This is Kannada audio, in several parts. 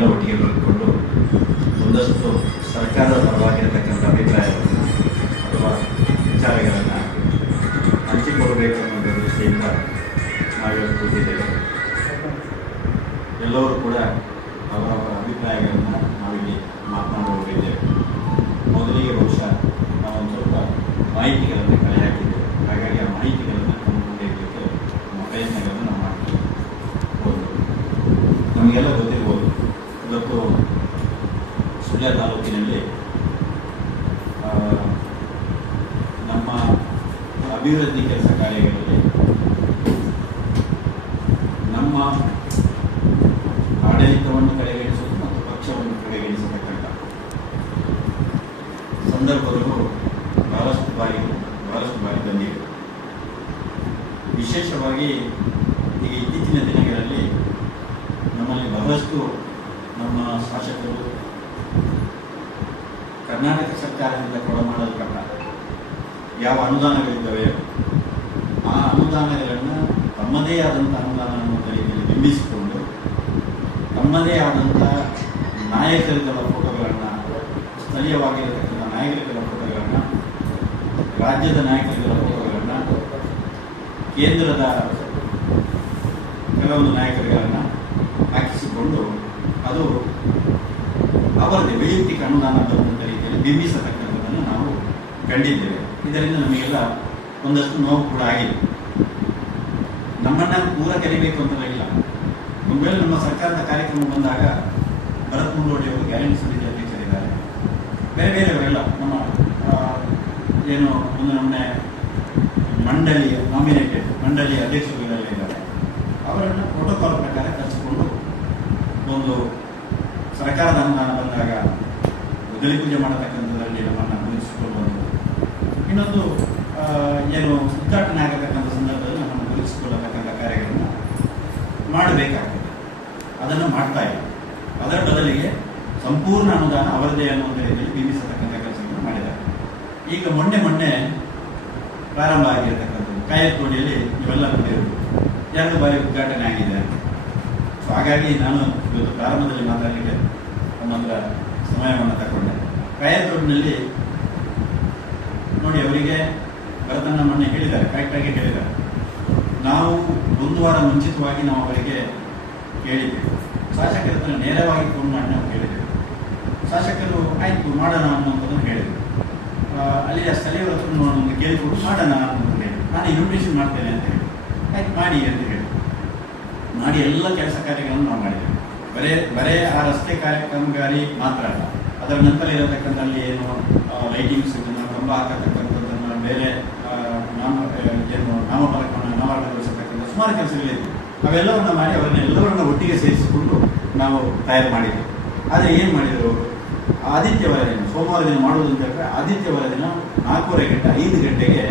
ನಾವೆಲ್ಲ ಒಟ್ಟಿಗೆ ಬರೆದುಕೊಂಡು ಒಂದಷ್ಟು ಸರ್ಕಾರದ ಪರವಾಗಿರತಕ್ಕಂಥ ಅಭಿಪ್ರಾಯಗಳನ್ನು ಅಥವಾ ವಿಚಾರಗಳನ್ನು ಹಂಚಿಕೊಡಬೇಕು ಅನ್ನೋ ದೃಷ್ಟಿಯಿಂದ ನಾವಿವತ್ತು ಕೂತಿದ್ದೇವೆ. ಎಲ್ಲರೂ ಕೂಡ ಅವರವರ ಅಭಿಪ್ರಾಯಗಳನ್ನು ನಾವಿಲ್ಲಿ ಮಾತನಾಡಿ ಹೋಗಿದ್ದೇವೆ. ಮೊದಲಿಗೆ ಬಹುಶಃ ನಾವೊಂದು ಸ್ವಲ್ಪ ಮಾಹಿತಿಗಳನ್ನು ಕಲೆ ಹಾಕಿದ್ದೇವೆ. ಹಾಗಾಗಿ ಆ ಮಾಹಿತಿಗಳನ್ನು ಕಂಡುಕೊಂಡೇ ಇರಲಿಕ್ಕೆ ನಮ್ಮ ಪ್ರಯತ್ನಗಳನ್ನು ನಾವು ಮಾಡ್ತೀವಿ. ನಮಗೆಲ್ಲ ಗೊತ್ತಿರ್ಬೋದು, ಇವತ್ತು ಸುಳ್ಯ ತಾಲೂಕಿನಲ್ಲಿ ನಮ್ಮ ಅಭಿವೃದ್ಧಿ ಕೆಲಸ ಕಾರ್ಯಗಳಲ್ಲಿ ನಮ್ಮ ಆಡಳಿತವನ್ನು ಕಡೆಗಣಿಸುವುದು ಮತ್ತು ಪಕ್ಷವನ್ನು ಕಡೆಗಣಿಸತಕ್ಕಂಥ ಸಂದರ್ಭಗಳು ಬಹಳಷ್ಟು ಬಾರಿ ಬಂದಿವೆ. ವಿಶೇಷವಾಗಿ ಈಗ ಇತ್ತೀಚಿನ ದಿನಗಳಲ್ಲಿ ನಮ್ಮಲ್ಲಿ ಬಹಳಷ್ಟು ನಮ್ಮ ಶಾಸಕರು ಕರ್ನಾಟಕ ಸರ್ಕಾರದಿಂದ ಕೊಡಮಾಡಲ್ಪಟ್ಟ ಯಾವ ಅನುದಾನಗಳಿದ್ದಾವೆ ಆ ಅನುದಾನಗಳನ್ನು ತಮ್ಮದೇ ಆದಂಥ ಅನುದಾನ ಅನ್ನುವಂಥ ರೀತಿಯಲ್ಲಿ ಬಿಂಬಿಸಿಕೊಂಡು ತಮ್ಮದೇ ಆದಂಥ ನಾಯಕರುಗಳ ಫೋಟೋಗಳನ್ನು, ಸ್ಥಳೀಯವಾಗಿರತಕ್ಕಂಥ ನಾಯಕರುಗಳ ಫೋಟೋಗಳನ್ನು, ರಾಜ್ಯದ ನಾಯಕರುಗಳ ಫೋಟೋಗಳನ್ನು, ಕೇಂದ್ರದ ಕೆಲವೊಂದು ನಾಯಕರುಗಳನ್ನು ಹಾಕಿಸಿಕೊಂಡು ಅದು ಅವರದೇ ವೈಯಕ್ತಿಕ ಅನುದಾನ ಬರುವಂಥ ರೀತಿಯಲ್ಲಿ ಬಿಂಬಿಸತಕ್ಕಂಥದ್ದನ್ನು ನಾವು ಕಂಡಿದ್ದೇವೆ. ಇದರಿಂದ ನಮಗೆಲ್ಲ ಒಂದಷ್ಟು ನೋವು ಕೂಡ ಆಗಿದೆ. ನಮ್ಮನ್ನು ಪೂರ ಕಲಿಬೇಕು ಅಂತಲೇ ಇಲ್ಲ. ಒಂದು ವೇಳೆ ನಮ್ಮ ಸರ್ಕಾರದ ಕಾರ್ಯಕ್ರಮ ಬಂದಾಗ ಭರತ್ ಮುಂಡೋಡಿಯವರು ಗ್ಯಾರಂಟಿ ಸಮಿತಿ ಅಧ್ಯಕ್ಷರಿದ್ದಾರೆ, ಬೇರೆ ಬೇರೆಯವರೆಲ್ಲ ನಮ್ಮ ಏನು ಒಂದು ನಮ್ಮನೆ ಮಂಡಳಿಯ ನಾಮಿನೇಟೆಡ್ ಮಂಡಳಿಯ ಅಧ್ಯಕ್ಷರುಗಳೆಲ್ಲ ಇದ್ದಾರೆ. ಅವರನ್ನು ಪ್ರೋಟೋಕಾಲ್ ಪ್ರಕಾರ ಕರೆಸಿಕೊಂಡು ಒಂದು ಸರ್ಕಾರದ ಅನುದಾನ ಬಂದಾಗ ಗಲಿ ಪೂಜೆ ಮಾಡತಕ್ಕಂಥದ್ರಲ್ಲಿ ನಮ್ಮನ್ನು ಗುರುತಿಸಿಕೊಳ್ಳಬಹುದು. ಇನ್ನೊಂದು ಏನು ಉದ್ಘಾಟನೆ ಆಗತಕ್ಕಂಥ ಸಂದರ್ಭದಲ್ಲಿ ನಮ್ಮನ್ನು ಗುರುತಿಸಿಕೊಳ್ಳತಕ್ಕಂಥ ಕಾರ್ಯಗಳನ್ನು ಮಾಡಬೇಕಾಗ್ತದೆ. ಅದನ್ನು ಮಾಡ್ತಾ ಇಲ್ಲ. ಅದರ ಬದಲಿಗೆ ಸಂಪೂರ್ಣ ಅನುದಾನ ಅವರದೇ ಅನ್ನುವಂಥ ರೀತಿಯಲ್ಲಿ ಬಿಂಬಿಸತಕ್ಕಂಥ ಕೆಲಸಗಳನ್ನು ಮಾಡಿದ್ದಾರೆ. ಈಗ ಮೊನ್ನೆ ಪ್ರಾರಂಭ ಆಗಿರತಕ್ಕಂಥದ್ದು ಕಾಯತೋಡಿಯಲ್ಲಿ ನೀವೆಲ್ಲ ನೋಡಿರೋದು 2 ಬಾರಿ ಉದ್ಘಾಟನೆ ಆಗಿದೆ. ಸೊ ಹಾಗಾಗಿ ನಾನು ಇವತ್ತು ಪ್ರಾರಂಭದಲ್ಲಿ ಮಾತಾಡಲಿಕ್ಕೆ ನಮ್ಮ ಹತ್ರ ಸಮಯವನ್ನು ತಗೊಂಡೆ. ಕಾಯತೋಡಿನಲ್ಲಿ ನೋಡಿ, ಅವರಿಗೆ ಭರತನ ಮೊನ್ನೆ ಹೇಳಿದ್ದಾರೆ, ಕರೆಕ್ಟಾಗಿ ಹೇಳಿದ್ದಾರೆ. ನಾವು 1 ವಾರ ಮುಂಚಿತವಾಗಿ ನಾವು ಅವರಿಗೆ ಕೇಳಿದ್ದೇವೆ. ಶಾಸಕರ ಹತ್ರ ನೇರವಾಗಿ ಫೋನ್ ಮಾಡಿ ನಾವು ಕೇಳಿದ್ದೇವೆ. ಶಾಸಕರು ಆಯಿತು ಮಾಡೋಣ ಅನ್ನುವಂಥದ್ದನ್ನು ಹೇಳಿದರು. ಅಲ್ಲಿಯ ಸ್ಥಳೀಯರ ಹತ್ರ ಒಂದು ಕೇಳಿಕೊಂಡು ಮಾಡೋಣ ಅಂತ ಹೇಳಿ ನಾನು ಇನ್ವಿಟೇಷನ್ ಮಾಡ್ತೇನೆ ಅಂತ ಹೇಳಿ ಆಯ್ತು ಮಾಡಿ ಅಂತ ಹೇಳಿ ಮಾಡಿ ಎಲ್ಲ ಕೆಲಸ ಕಾರ್ಯಗಳನ್ನು ನಾವು ಮಾಡಿದ್ದೇವೆ. ಬರೇ ಆ ರಸ್ತೆ ಕಾಮಗಾರಿ ಮಾತ್ರ ಅಲ್ಲ, ಅದರ ನಂತರ ಇರತಕ್ಕಂಥಲ್ಲಿ ಏನು ಲೈಟಿಂಗ್ಸ್ ಇದನ್ನು ಕಂಬ ಹಾಕತಕ್ಕಂಥದ್ದನ್ನು ಬೇರೆ ನಾಮಫಲಕವನ್ನು ಅನಾವರಣಗೊಳಿಸತಕ್ಕಂಥ ಸುಮಾರು ಕೆಲಸಗಳಿವೆ. ಅವೆಲ್ಲವನ್ನು ಮಾಡಿ ಅವರನ್ನೆಲ್ಲವರನ್ನ ಒಟ್ಟಿಗೆ ಸೇರಿಸಿಕೊಂಡು ನಾವು ತಯಾರು ಮಾಡಿದ್ದೇವೆ. ಆದರೆ ಏನು ಮಾಡಿದರು, ಆದಿತ್ಯವಾರ ದಿನ ಸೋಮವಾರ ದಿನ ಮಾಡುವುದು ಅಂತ ಹೇಳಿದ್ರೆ ಆದಿತ್ಯವಾರ ದಿನ 4:30 ಗಂಟೆ 5 ಗಂಟೆಗೆ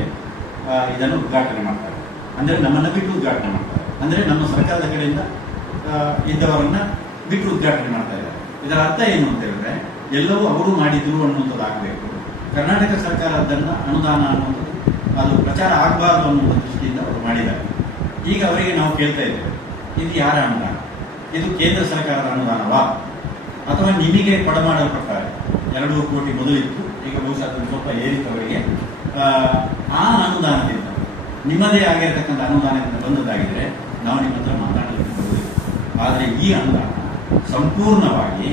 ಇದನ್ನು ಉದ್ಘಾಟನೆ ಮಾಡ್ತಾರೆ. ಅಂದರೆ ನಮ್ಮನ್ನು ಬಿಟ್ಟು ಉದ್ಘಾಟನೆ ಮಾಡ್ತಾರೆ. ಅಂದರೆ ನಮ್ಮ ಸರ್ಕಾರದ ಕಡೆಯಿಂದ ಇದ್ದವರನ್ನ ಬಿಟ್ಟು ಉದ್ಘಾಟನೆ ಮಾಡ್ತಾ ಇದ್ದಾರೆ. ಇದರ ಅರ್ಥ ಏನು ಅಂತ ಹೇಳಿದ್ರೆ ಎಲ್ಲವೂ ಅವರು ಮಾಡಿದ್ರು ಅನ್ನುವಂಥದ್ದು ಆಗಬೇಕು. ಕರ್ನಾಟಕ ಸರ್ಕಾರದನ್ನ ಅನುದಾನ ಅನ್ನುವಂಥದ್ದು ಅದು ಪ್ರಚಾರ ಆಗಬಾರ್ದು ಅನ್ನುವಂಥ ದೃಷ್ಟಿಯಿಂದ ಅವರು ಮಾಡಿದ್ದಾರೆ. ಈಗ ಅವರಿಗೆ ನಾವು ಕೇಳ್ತಾ ಇದ್ದೇವೆ, ಇದು ಯಾರ ಅನುದಾನ? ಇದು ಕೇಂದ್ರ ಸರ್ಕಾರದ ಅನುದಾನವಾ ಅಥವಾ ನಿಮಗೆ ಕೊಡಮಾಡಲ್ಪಟ್ಟಾರೆ? 2 ಕೋಟಿ ಮೊದಲಿತ್ತು, ಈಗ ಬಹುಶಃ ಅದನ್ನು ಸ್ವಲ್ಪ ಏರಿತವರಿಗೆ ಆ ಅನುದಾನದಿಂದ ನಿಮ್ಮದೇ ಆಗಿರತಕ್ಕಂಥ ಅನುದಾನದಿಂದ ಬಂದದ್ದಾಗಿದ್ರೆ ನಾವು ನಿಮ್ಮ ಹತ್ರ ಮಾತಾಡಲಿಕ್ಕೆ ಬರುವುದಿಲ್ಲ. ಆದರೆ ಈ ಅನುದಾನ ಸಂಪೂರ್ಣವಾಗಿ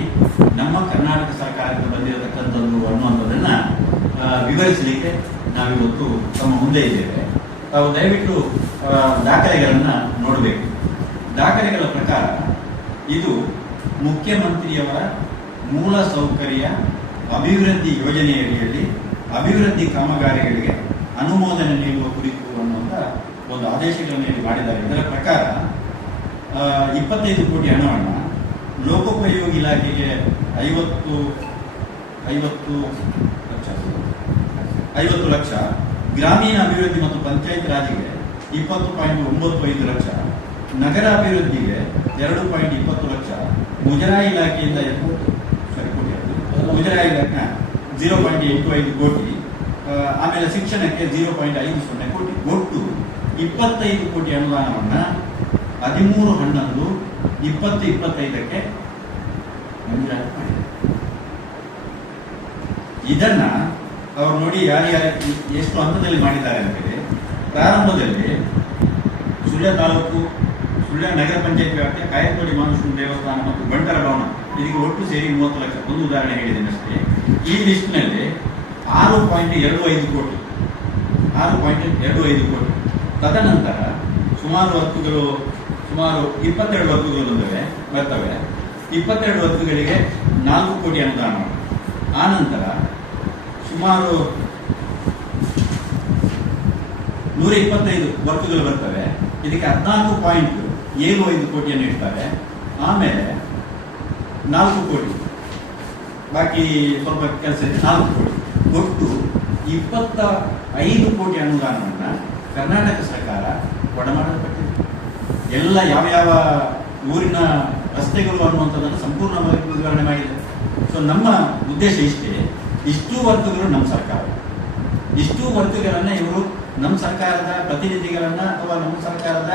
ನಮ್ಮ ಕರ್ನಾಟಕ ಸರ್ಕಾರದಿಂದ ಬಂದಿರತಕ್ಕಂಥದ್ದು ಅನ್ನುವಂಥದ್ದನ್ನು ವಿವರಿಸಲಿಕ್ಕೆ ನಾವಿವತ್ತು ತಮ್ಮ ಮುಂದೆ ಇದ್ದೇವೆ. ತಾವು ದಯವಿಟ್ಟು ದಾಖಲೆಗಳನ್ನು ನೋಡಬೇಕು. ದಾಖಲೆಗಳ ಪ್ರಕಾರ ಇದು ಮುಖ್ಯಮಂತ್ರಿಯವರ ಮೂಲ ಸೌಕರ್ಯ ಅಭಿವೃದ್ಧಿ ಯೋಜನೆಯಡಿಯಲ್ಲಿ ಅಭಿವೃದ್ಧಿ ಕಾಮಗಾರಿಗಳಿಗೆ ಅನುಮೋದನೆ ನೀಡುವ ಕುರಿತು ಅನ್ನುವಂಥ ಒಂದು ಆದೇಶಗಳನ್ನು ಇಲ್ಲಿ ಮಾಡಿದ್ದಾರೆ. ಇದರ ಪ್ರಕಾರ 25 ಕೋಟಿ ಹಣವನ್ನು ಲೋಕೋಪಯೋಗಿ ಇಲಾಖೆಗೆ 50 ಲಕ್ಷ, ಗ್ರಾಮೀಣ ಅಭಿವೃದ್ಧಿ ಮತ್ತು ಪಂಚಾಯತ್ ರಾಜ್ಗೆ 20.95 ಲಕ್ಷ, ನಗರ ಅಭಿವೃದ್ಧಿಗೆ 2.20 ಲಕ್ಷ, ಮುಜರಾಯಿ ಇಲಾಖೆಯಿಂದ 0.85 ಕೋಟಿ, ಆಮೇಲೆ ಶಿಕ್ಷಣಕ್ಕೆ 0.50 ಕೋಟಿ, ಒಟ್ಟು 25 ಕೋಟಿ ಅನುದಾನವನ್ನು 13/11/2025ಕ್ಕೆ ಮಂಜೂರಾತಿ ಮಾಡಿದ್ದಾರೆ. ಇದನ್ನ ಅವ್ರು ನೋಡಿ ಯಾರ್ಯಾರು ಎಷ್ಟು ಹಂತದಲ್ಲಿ ಮಾಡಿದ್ದಾರೆ ಅಂತೇಳಿ, ಪ್ರಾರಂಭದಲ್ಲಿ ಸುಳ್ಯ ತಾಲೂಕು, ಸುಳ್ಯ ನಗರ ಪಂಚಾಯತ್ ವ್ಯಾಪ್ತಿಯ ಕಾಯಕೋಡಿ ಮಹಾವಿಷ್ಣು ದೇವಸ್ಥಾನ ಮತ್ತು ಬಂಟರ ಭವನ ಇದಕ್ಕೆ ಒಟ್ಟು ಸೇರಿ 30 ಲಕ್ಷ, ಒಂದು ಉದಾಹರಣೆ ಹೇಳಿದ್ದೇನೆ ಅಷ್ಟೇ. ಈ ಲಿಸ್ಟ್ನಲ್ಲಿ 6.25 ಕೋಟಿ 6.25 ಕೋಟಿ. ತದನಂತರ ಸುಮಾರು 22 ವರ್ಗಗಳು ಬರ್ತವೆ. 22 ವರ್ಗಗಳಿಗೆ 4 ಕೋಟಿ ಅನುದಾನ. ಆ ನಂತರ ಸುಮಾರು 125 ವರ್ಗಗಳು ಬರ್ತವೆ. ಇದಕ್ಕೆ 14.75 ಕೋಟಿಯನ್ನು ಇಡ್ತಾರೆ. ಆಮೇಲೆ 4 ಕೋಟಿ, ಬಾಕಿ ಸ್ವಲ್ಪ ಕೆಲಸ ಇದೆ, 4 ಕೋಟಿ. ಒಟ್ಟು 25 ಕೋಟಿ ಅನುದಾನವನ್ನು ಕರ್ನಾಟಕ ಸರ್ಕಾರ ಒಡಮಾಡಲ್ಪಟ್ಟಿದೆ. ಎಲ್ಲ ಯಾವ ಊರಿನ ರಸ್ತೆಗಳು ಅನ್ನುವಂಥದ್ದನ್ನು ಸಂಪೂರ್ಣವಾಗಿ ವಿವರಣೆ ಮಾಡಿದೆ. ಸೊ ನಮ್ಮ ಉದ್ದೇಶ ಇಷ್ಟೇ, ಇಷ್ಟು ವರ್ಗಗಳು ನಮ್ಮ ಸರ್ಕಾರ, ಇಷ್ಟು ವರ್ಗಗಳನ್ನು ಇವರು ನಮ್ಮ ಸರ್ಕಾರದ ಪ್ರತಿನಿಧಿಗಳನ್ನ ಅಥವಾ ನಮ್ಮ ಸರ್ಕಾರದ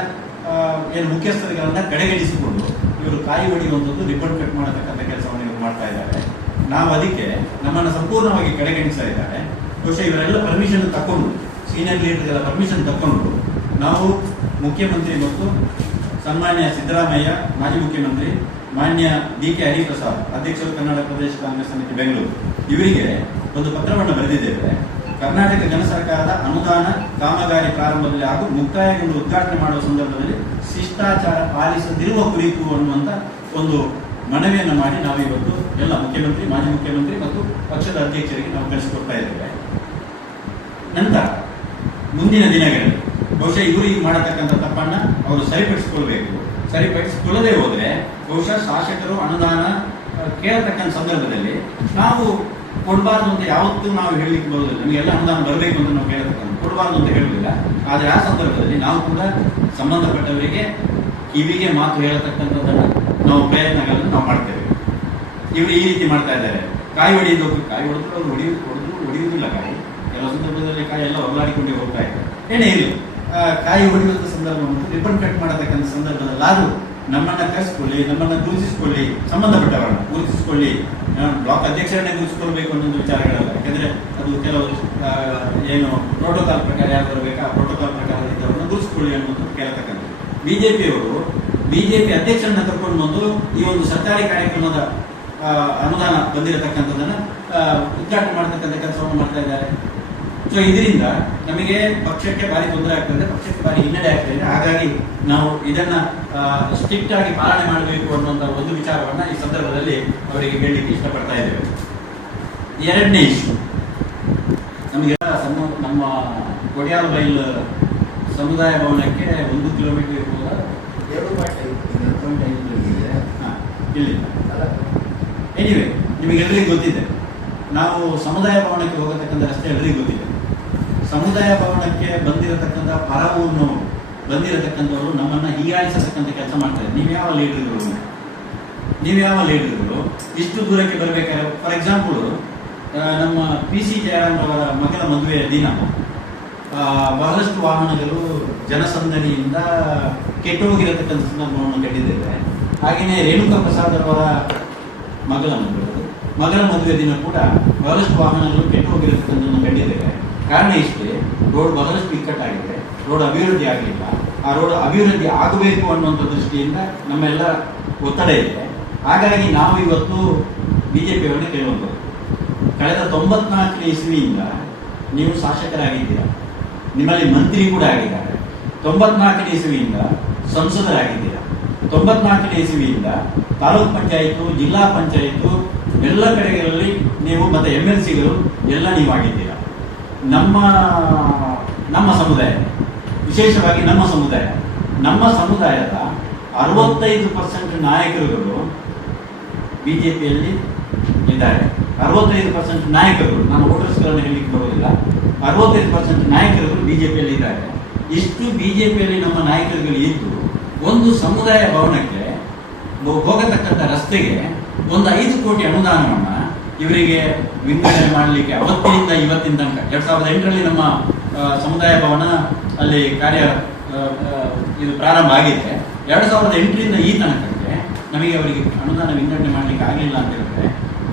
ಏನು ಮುಖ್ಯಸ್ಥರುಗಳನ್ನ ಕಡೆಗಣಿಸಿಕೊಂಡು ಇವರು ಕಾಯಿ ಹೊಡೆಯುವಂಥದ್ದು, ರಿಬನ್ ಕಟ್ ಮಾಡತಕ್ಕಂಥ ಕೆಲಸವನ್ನು ಇವರು ಮಾಡ್ತಾ ಇದ್ದಾರೆ. ನಾವು ಅದಕ್ಕೆ ನಮ್ಮನ್ನು ಸಂಪೂರ್ಣವಾಗಿ ಕಡೆಗಣಿಸ್ತಾ ಇದ್ದಾರೆ. ಬಹುಶಃ ಇವರೆಲ್ಲ ಪರ್ಮಿಷನ್ ತಕೊಂಡು, ಸೀನಿಯರ್ ಲೀಡರ್ಗಳ ಪರ್ಮಿಷನ್ ತಕೊಂಡು ನಾವು ಮುಖ್ಯಮಂತ್ರಿ ಮತ್ತು ಸನ್ಮಾನ್ಯ ಸಿದ್ದರಾಮಯ್ಯ, ಮಾಜಿ ಮುಖ್ಯಮಂತ್ರಿ, ಮಾನ್ಯ ಡಿ.ಕೆ. ಹರಿಪ್ರಸಾದ್, ಅಧ್ಯಕ್ಷರು ಕನ್ನಡ ಪ್ರದೇಶ ಕಾಂಗ್ರೆಸ್ ಸಮಿತಿ ಬೆಂಗಳೂರು, ಇವರಿಗೆ ಒಂದು ಪತ್ರವನ್ನು ಬರೆದಿದ್ದೇವೆ. ಕರ್ನಾಟಕ ಜನ ಸರ್ಕಾರದ ಅನುದಾನ ಕಾಮಗಾರಿ ಪ್ರಾರಂಭದಲ್ಲಿ ಹಾಗೂ ಮುಕ್ತಾಯಗೊಂಡು ಉದ್ಘಾಟನೆ ಮಾಡುವ ಸಂದರ್ಭದಲ್ಲಿ ಶಿಷ್ಟಾಚಾರ ಪಾಲಿಸದಿರುವ ಕುರಿತು ಅನ್ನುವಂಥ ಒಂದು ಮನವಿಯನ್ನು ಮಾಡಿ ನಾವು ಇವತ್ತು ಎಲ್ಲ ಮುಖ್ಯಮಂತ್ರಿ, ಮಾಜಿ ಮುಖ್ಯಮಂತ್ರಿ ಮತ್ತು ಪಕ್ಷದ ಅಧ್ಯಕ್ಷರಿಗೆ ನಾವು ಕಳಿಸಿಕೊಡ್ತಾ ಇದ್ದೇವೆ. ನಂತರ ಮುಂದಿನ ದಿನಗಳಲ್ಲಿ ಬಹುಶಃ ಇವರು ಈಗ ಮಾಡತಕ್ಕಂಥ ತಪ್ಪನ್ನ ಅವರು ಸರಿಪಡಿಸಿಕೊಳ್ಬೇಕು. ಸರಿಪಡಿಸಿಕೊಳ್ಳದೆ ಹೋದ್ರೆ ಬಹುಶಃ ಶಾಸಕರು ಅನುದಾನ ಕೇಳತಕ್ಕಂಥ ಸಂದರ್ಭದಲ್ಲಿ ನಾವು ಕೊಡಬಾರ್ದು ಅಂತ ಯಾವತ್ತೂ ನಾವು ಹೇಳಲಿಕ್ಕೆ ಬರೋದಿಲ್ಲ. ನಮಗೆಲ್ಲ ಅನುದಾನ ಬರಬೇಕು ಅಂತ ನಾವು ಕೇಳತಕ್ಕಂಥ, ಕೊಡಬಾರ್ದು ಅಂತ ಹೇಳುವುದಿಲ್ಲ. ಆದರೆ ಆ ಸಂದರ್ಭದಲ್ಲಿ ನಾವು ಕೂಡ ಸಂಬಂಧಪಟ್ಟವರಿಗೆ ಕಿವಿಗೆ ಮಾತು ಹೇಳತಕ್ಕಂಥದ್ದನ್ನು ನಾವು ಪ್ರಯತ್ನಗಳನ್ನು ನಾವು ಮಾಡ್ತೇವೆ. ಇವರು ಈ ರೀತಿ ಮಾಡ್ತಾ ಇದ್ದಾರೆ. ಕಾಯಿ ಹೊಡೆಯೋದು, ಕಾಯಿ ಹೊಡೆದ್ರು ಅವರು ಹೊಡೆಯುವುದಿಲ್ಲ. ಕಾಯಿ ಕೆಲವು ಸಂದರ್ಭದಲ್ಲಿ ಕಾಯಿ ಎಲ್ಲ ಹೊರಲಾಡಿಕೊಂಡೇ ಹೋಗ್ತಾ ಇದೆ. ಏನೇ ಇರಲಿ, ಕಾಯಿ ಹೊಡೆಯುವಂಥ ಸಂದರ್ಭ ಮತ್ತು ರಿಬನ್ ಕಟ್ ಮಾಡತಕ್ಕಂಥ ಸಂದರ್ಭದಲ್ಲಿ ಆದರೂ ನಮ್ಮನ್ನ ಕರೆಸ್ಕೊಳ್ಳಿ, ನಮ್ಮನ್ನ ಗುರುತಿಸಿಕೊಳ್ಳಿ, ಸಂಬಂಧಪಟ್ಟವರನ್ನ ಗುರುತಿಸಿಕೊಳ್ಳಿ. ಬ್ಲಾಕ್ ಅಧ್ಯಕ್ಷರನ್ನೇ ಗುರುತಿಸಿಕೊಳ್ಬೇಕು ಅನ್ನೋ ವಿಚಾರಗಳಲ್ಲ. ಯಾಕಂದ್ರೆ ಅದು ಕೆಲವು ಏನು ಪ್ರೋಟೋಕಾಲ್ ಪ್ರಕಾರ ಯಾರು ಬರಬೇಕಾ, ಆ ಪ್ರೋಟೋಕಾಲ್ ಪ್ರಕಾರ ಇದ್ದವರನ್ನ ಗುರುತಿಸಿಕೊಳ್ಳಿ ಅನ್ನೋದು ಕೇಳತಕ್ಕಂಥ ಬಿಜೆಪಿಯವರು ಬಿಜೆಪಿ ಅಧ್ಯಕ್ಷರನ್ನ ಕರ್ಕೊಂಡು ಬಂದು ಈ ಒಂದು ಸರ್ಕಾರಿ ಕಾರ್ಯಕ್ರಮದ ಅನುದಾನ ಬಂದಿರತಕ್ಕಂಥದ್ದನ್ನ ಉದ್ಘಾಟನೆ ಮಾಡತಕ್ಕಂಥ ಕೆಲಸವನ್ನು ಮಾಡ್ತಾ ಇದ್ದಾರೆ. ಸೊ ಇದರಿಂದ ನಮಗೆ ಪಕ್ಷಕ್ಕೆ ಭಾರಿ ತೊಂದರೆ ಆಗ್ತದೆ, ಪಕ್ಷಕ್ಕೆ ಭಾರಿ ಹಿನ್ನಡೆ ಆಗ್ತಾ ಇದೆ. ಹಾಗಾಗಿ ನಾವು ಇದನ್ನ ಸ್ಟ್ರಿಕ್ಟ್ ಆಗಿ ಪಾಲನೆ ಮಾಡಬೇಕು ಅನ್ನುವಂಥ ಒಂದು ವಿಚಾರವನ್ನ ಈ ಸಂದರ್ಭದಲ್ಲಿ ಅವರಿಗೆ ಹೇಳಲಿಕ್ಕೆ ಇಷ್ಟಪಡ್ತಾ ಇದ್ದೇವೆ. ಎರಡನೇ ಇಶ್ಯೂ, ನಮಗೆ ನಮ್ಮ ಕೊಡಿಯಾಲ ಬೈಲ್ ಸಮುದಾಯ ಭವನಕ್ಕೆ 1 ಕಿಲೋಮೀಟರ್ ಇರ್ಬೋದ, 2.5 ಇಲ್ಲಿ. ಎನಿವೆ, ನಿಮಗೆಲ್ಲರಿಗೂ ಗೊತ್ತಿದೆ, ನಾವು ಸಮುದಾಯ ಭವನಕ್ಕೆ ಹೋಗತಕ್ಕಂಥ ರಸ್ತೆ ಎಲ್ಲರಿಗೂ ಗೊತ್ತಿದೆ. ಸಮುದಾಯ ಭವನಕ್ಕೆ ಬಂದಿರತಕ್ಕಂಥ ಪರವನ್ನು ಬಂದಿರತಕ್ಕಂಥವರು ನಮ್ಮನ್ನ ಹೀಯಾಳಿಸತಕ್ಕಂಥ ಕೆಲಸ ಮಾಡ್ತಾರೆ. ನೀವ್ಯಾವ ಲೀಡರ್ಗಳು ಇಷ್ಟು ದೂರಕ್ಕೆ ಬರಬೇಕಾದ್ರೆ? ಫಾರ್ ಎಕ್ಸಾಂಪಲ್, ನಮ್ಮ PC ಜಯರಾಮ್ ಅವರ ಮಗನ ಮದುವೆಯ ದಿನ ಬಹಳಷ್ಟು ವಾಹನಗಳು ಜನಸಂದಣಿಯಿಂದ ಕೆಟ್ಟೋಗಿರತಕ್ಕಂಥ ಸಂದರ್ಭವನ್ನು ಕಂಡಿದ್ದೇವೆ. ಹಾಗೆಯೇ ರೇಣುಕಾ ಪ್ರಸಾದ್ ಅವರ ಮಗಳ ಮದುವೆ ದಿನ ಕೂಡ ಬಹಳಷ್ಟು ವಾಹನಗಳು ಕೆಟ್ಟು ಹೋಗಿರತಕ್ಕಂಥದ್ದನ್ನು ಕಂಡಿದ್ದೇವೆ. ಕಾರಣ ಇಷ್ಟೇ, ರೋಡ್ ಬಹಳಷ್ಟು ಇಕ್ಕಟ್ಟಾಗಿದೆ, ರೋಡ್ ಅಭಿವೃದ್ಧಿ ಆಗಲಿಲ್ಲ. ಆ ರೋಡ್ ಅಭಿವೃದ್ಧಿ ಆಗಬೇಕು ಅನ್ನುವಂಥ ದೃಷ್ಟಿಯಿಂದ ನಮ್ಮೆಲ್ಲ ಒತ್ತಡ ಇದೆ. ಹಾಗಾಗಿ ನಾವು ಇವತ್ತು ಬಿಜೆಪಿಯವರನ್ನು ಕೇಳುವಂಥದ್ದು, ಕಳೆದ 94ನೇ ಇಸ್ವಿಯಿಂದ ನೀವು ಶಾಸಕರಾಗಿದ್ದೀರಾ, ನಿಮ್ಮಲ್ಲಿ ಮಂತ್ರಿ ಕೂಡ ಆಗಿದ್ದಾರೆ. 94ನೇ ಇಸ್ವಿಯಿಂದ ಸಂಸದರಾಗಿದ್ದೀರಾ. 94ನೇ ಇಸ್ವಿಯಿಂದ ತಾಲೂಕು ಪಂಚಾಯಿತು, ಜಿಲ್ಲಾ ಪಂಚಾಯಿತು ಎಲ್ಲ ಕಡೆಗಳಲ್ಲಿ ನೀವು ಮತ್ತೆ MLCಗಳು ಎಲ್ಲ ನೀವು ಆಗಿದ್ದೀರಾ. ನಮ್ಮ ಸಮುದಾಯ, ವಿಶೇಷವಾಗಿ ನಮ್ಮ ಸಮುದಾಯದ 65% ನಾಯಕರುಗಳು ಬಿಜೆಪಿಯಲ್ಲಿ ಇದ್ದಾರೆ. 65% ನಾಯಕರುಗಳು, ನಾನು ವೋಟರ್ಸ್ಗಳನ್ನು ಹೇಳಲಿಕ್ಕೆ ಬರೋದಿಲ್ಲ, 65% ನಾಯಕರುಗಳು ಬಿಜೆಪಿಯಲ್ಲಿ ಇದ್ದಾರೆ. ಇಷ್ಟು ಬಿಜೆಪಿಯಲ್ಲಿ ನಮ್ಮ ನಾಯಕರುಗಳು ಇದ್ದು ಒಂದು ಸಮುದಾಯ ಭವನಕ್ಕೆ ಹೋಗತಕ್ಕಂಥ ರಸ್ತೆಗೆ ಒಂದು 5 ಕೋಟಿ ಅನುದಾನವನ್ನ ಇವರಿಗೆ ವಿಂಗಡಣೆ ಮಾಡಲಿಕ್ಕೆ ಅವತ್ತಿನಿಂದ ಇವತ್ತಿನ ತನಕ 2008ರಲ್ಲಿ ನಮ್ಮ ಸಮುದಾಯ ಭವನ ಅಲ್ಲಿ ಕಾರ್ಯ ಇದು ಪ್ರಾರಂಭ ಆಗಿದೆ. 2008ರಿಂದ ಈ ತನಕಕ್ಕೆ ನಮಗೆ ಅವರಿಗೆ ಅನುದಾನ ವಿಂಗಡಣೆ ಮಾಡಲಿಕ್ಕೆ ಆಗಲಿಲ್ಲ ಅಂತ ಹೇಳಿದ್ರೆ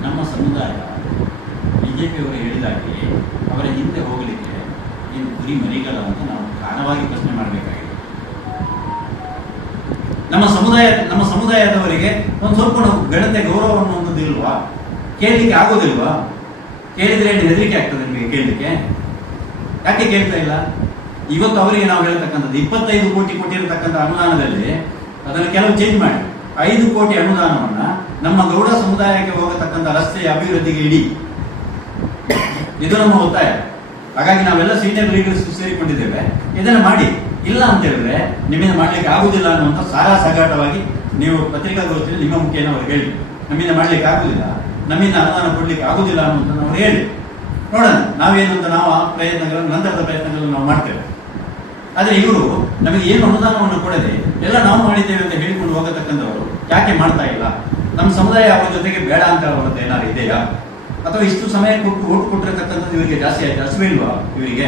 ನಮ್ಮ ಸಮುದಾಯ ಬಿಜೆಪಿಯವರು ಹೇಳಿದಾಗೆ ಅವರ ಹಿಂದೆ ಹೋಗಲಿಕ್ಕೆ ಏನು ಗುರಿ ಮರಿಗಲ್ಲ ಅಂತ ನಾವು ಕಾರಣವಾಗಿ ಪ್ರಶ್ನೆ ಮಾಡಬೇಕಾಗಿದೆ. ನಮ್ಮ ಸಮುದಾಯದವರಿಗೆ ಒಂದು ಸ್ವಲ್ಪ ಗಣತೆ ಗೌರವ ಅನ್ನುವಂಥದ್ದಿಲ್ವಾ? ಕೇಳಲಿಕ್ಕೆ ಆಗೋದಿಲ್ವಾ? ಕೇಳಿದ್ರೆ ಹೆದರಿಕೆ ಆಗ್ತದೆ ನಿಮಗೆ ಕೇಳಲಿಕ್ಕೆ? ಯಾಕೆ ಕೇಳ್ತಾ ಇಲ್ಲ? ಇವತ್ತು ಅವರಿಗೆ ನಾವು ಹೇಳ್ತಕ್ಕಂಥದ್ದು 25 ಕೋಟಿ ಕೊಟ್ಟಿರತಕ್ಕಂಥ ಅನುದಾನದಲ್ಲಿ ಅದನ್ನು ಕೆಲವು ಚೇಂಜ್ ಮಾಡಿ 5 ಕೋಟಿ ಅನುದಾನವನ್ನ ನಮ್ಮ ಗೌಡ ಸಮುದಾಯಕ್ಕೆ ಹೋಗತಕ್ಕಂಥ ರಸ್ತೆಯ ಅಭಿವೃದ್ಧಿಗೆ ಇಡಿ. ಇದು ನಮ್ಮ ಒತ್ತಾಯ. ಹಾಗಾಗಿ ನಾವೆಲ್ಲ ಸೀನಿಯರ್ ಲೀಡರ್ಸ್ ಸೇರಿಕೊಂಡಿದ್ದೇವೆ, ಇದನ್ನು ಮಾಡಿ. ಇಲ್ಲ ಅಂತ ಹೇಳಿದ್ರೆ ನಿಮ್ಮಿಂದ ಮಾಡ್ಲಿಕ್ಕೆ ಆಗುದಿಲ್ಲ ಅನ್ನುವಂಥ ಸಾರಾ ಸಗಾಟವಾಗಿ ನೀವು ಪತ್ರಿಕಾಗೋಷ್ಠಿಯಲ್ಲಿ ನಿಮ್ಮ ಮುಖೇನ ಅವ್ರು ಹೇಳಿ, ನಮ್ಮಿಂದ ಮಾಡ್ಲಿಕ್ಕೆ ಆಗುದಿಲ್ಲ, ನಮ್ಮಿಂದ ಅನುದಾನ ಕೊಡ್ಲಿಕ್ಕೆ ಆಗುದಿಲ್ಲ ಅನ್ನುವಂಥ ಅವ್ರು ಹೇಳಿ ನೋಡೋಣ ನಾವೇನು ಅಂತ. ನಾವು ಆ ಪ್ರಯತ್ನಗಳನ್ನು ನಂತರದ ಪ್ರಯತ್ನಗಳನ್ನು ನಾವು ಮಾಡ್ತೇವೆ. ಆದರೆ ಇವರು ನಮಗೆ ಏನು ಅನುದಾನವನ್ನು ಕೊಡದೆ ಎಲ್ಲ ನಾವು ಮಾಡಿದ್ದೇವೆ ಅಂತ ಹೇಳಿಕೊಂಡು ಹೋಗತಕ್ಕಂಥವರು ಯಾಕೆ ಮಾಡ್ತಾ ಇಲ್ಲ? ನಮ್ಮ ಸಮುದಾಯ ಅವರ ಜೊತೆಗೆ ಬೇಡ ಅಂತ ಅವರದ್ದು ಏನಾದ್ರು ಇದೆಯಾ? ಅಥವಾ ಇಷ್ಟು ಸಮಯ ಕೊಟ್ಟು ಓಟ್ ಕೊಟ್ಟಿರತಕ್ಕಂಥದ್ದು ಇವರಿಗೆ ಜಾಸ್ತಿ ಆಯ್ತು, ಹಸುವಿಲ್ವಾ ಇವರಿಗೆ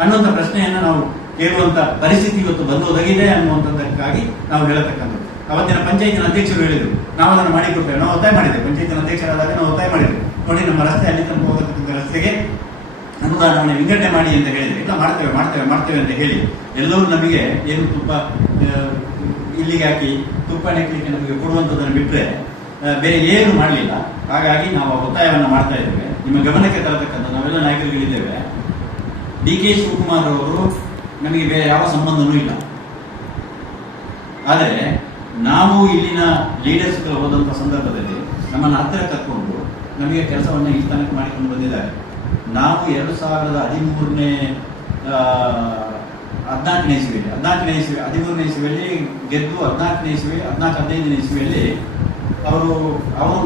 ಅನ್ನುವಂಥ ಪ್ರಶ್ನೆಯನ್ನು ನಾವು ಕೇಳುವಂತ ಪರಿಸ್ಥಿತಿ ಇವತ್ತು ಬಂದೊದಗಿದೆ ಅನ್ನುವಂಥದ್ದಕ್ಕಾಗಿ ನಾವು ಹೇಳತಕ್ಕಂಥದ್ದು. ಅವತ್ತಿನ ಪಂಚಾಯತಿನ ಅಧ್ಯಕ್ಷರು ಹೇಳಿದರು, ನಾವು ಅದನ್ನು ಮಾಡಿಕೊಡ್ತೇವೆ, ನಾವು ಒತ್ತಾಯ ಮಾಡಿದ್ದೇವೆ. ಪಂಚಾಯತಿನ ಅಧ್ಯಕ್ಷರಾದಾಗ ನಾವು ಒತ್ತಾಯ ಮಾಡಿದ್ದೇವೆ, ನೋಡಿ ನಮ್ಮ ರಸ್ತೆ ಅಲ್ಲಿ ತನಕ ಹೋಗತಕ್ಕಂಥ ರಸ್ತೆಗೆ ಅನುದಾನವನ್ನು ವಿಂಗಡಣೆ ಮಾಡಿ ಅಂತ ಹೇಳಿದ್ರೆ, ಇಲ್ಲ ಮಾಡ್ತೇವೆ ಮಾಡ್ತೇವೆ ಮಾಡ್ತೇವೆ ಅಂತ ಹೇಳಿ ಎಲ್ಲರೂ ನಮಗೆ ಏನು ತುಪ್ಪ ಇಲ್ಲಿಗೆ ಹಾಕಿ ತುಪ್ಪ ನೆಕ್ಕಲಿಕ್ಕೆ ನಮಗೆ ಕೊಡುವಂಥದ್ದನ್ನು ಬಿಟ್ಟರೆ ಬೇರೆ ಏನು ಮಾಡಲಿಲ್ಲ. ಹಾಗಾಗಿ ನಾವು ಒತ್ತಾಯವನ್ನು ಮಾಡ್ತಾ ಇದ್ದೇವೆ. ನಿಮ್ಮ ಗಮನಕ್ಕೆ ತರತಕ್ಕಂಥ ನಾವೆಲ್ಲ ನಾಯಕರುಗಳಿದ್ದೇವೆ. DK ಶಿವಕುಮಾರ್ ಅವರು ನಮಗೆ ಬೇರೆ ಯಾವ ಸಂಬಂಧನೂ ಇಲ್ಲ. ಆದರೆ ನಾವು ಇಲ್ಲಿನ ಲೀಡರ್ಸ್ಗಳು ಹೋದಂಥ ಸಂದರ್ಭದಲ್ಲಿ ನಮ್ಮನ್ನು ಹತ್ತಿರ ಕರ್ಕೊಂಡು ನಮಗೆ ಕೆಲಸವನ್ನು ಈ ತನಕ ಮಾಡಿಕೊಂಡು ಬಂದಿದ್ದಾರೆ. ನಾವು 2013ನೇ 14ನೇ ಇಸ್ವಿಯಲ್ಲಿ ಗೆದ್ದು 14-15ನೇ ಇಸ್ವಿಯಲ್ಲಿ ಅವರು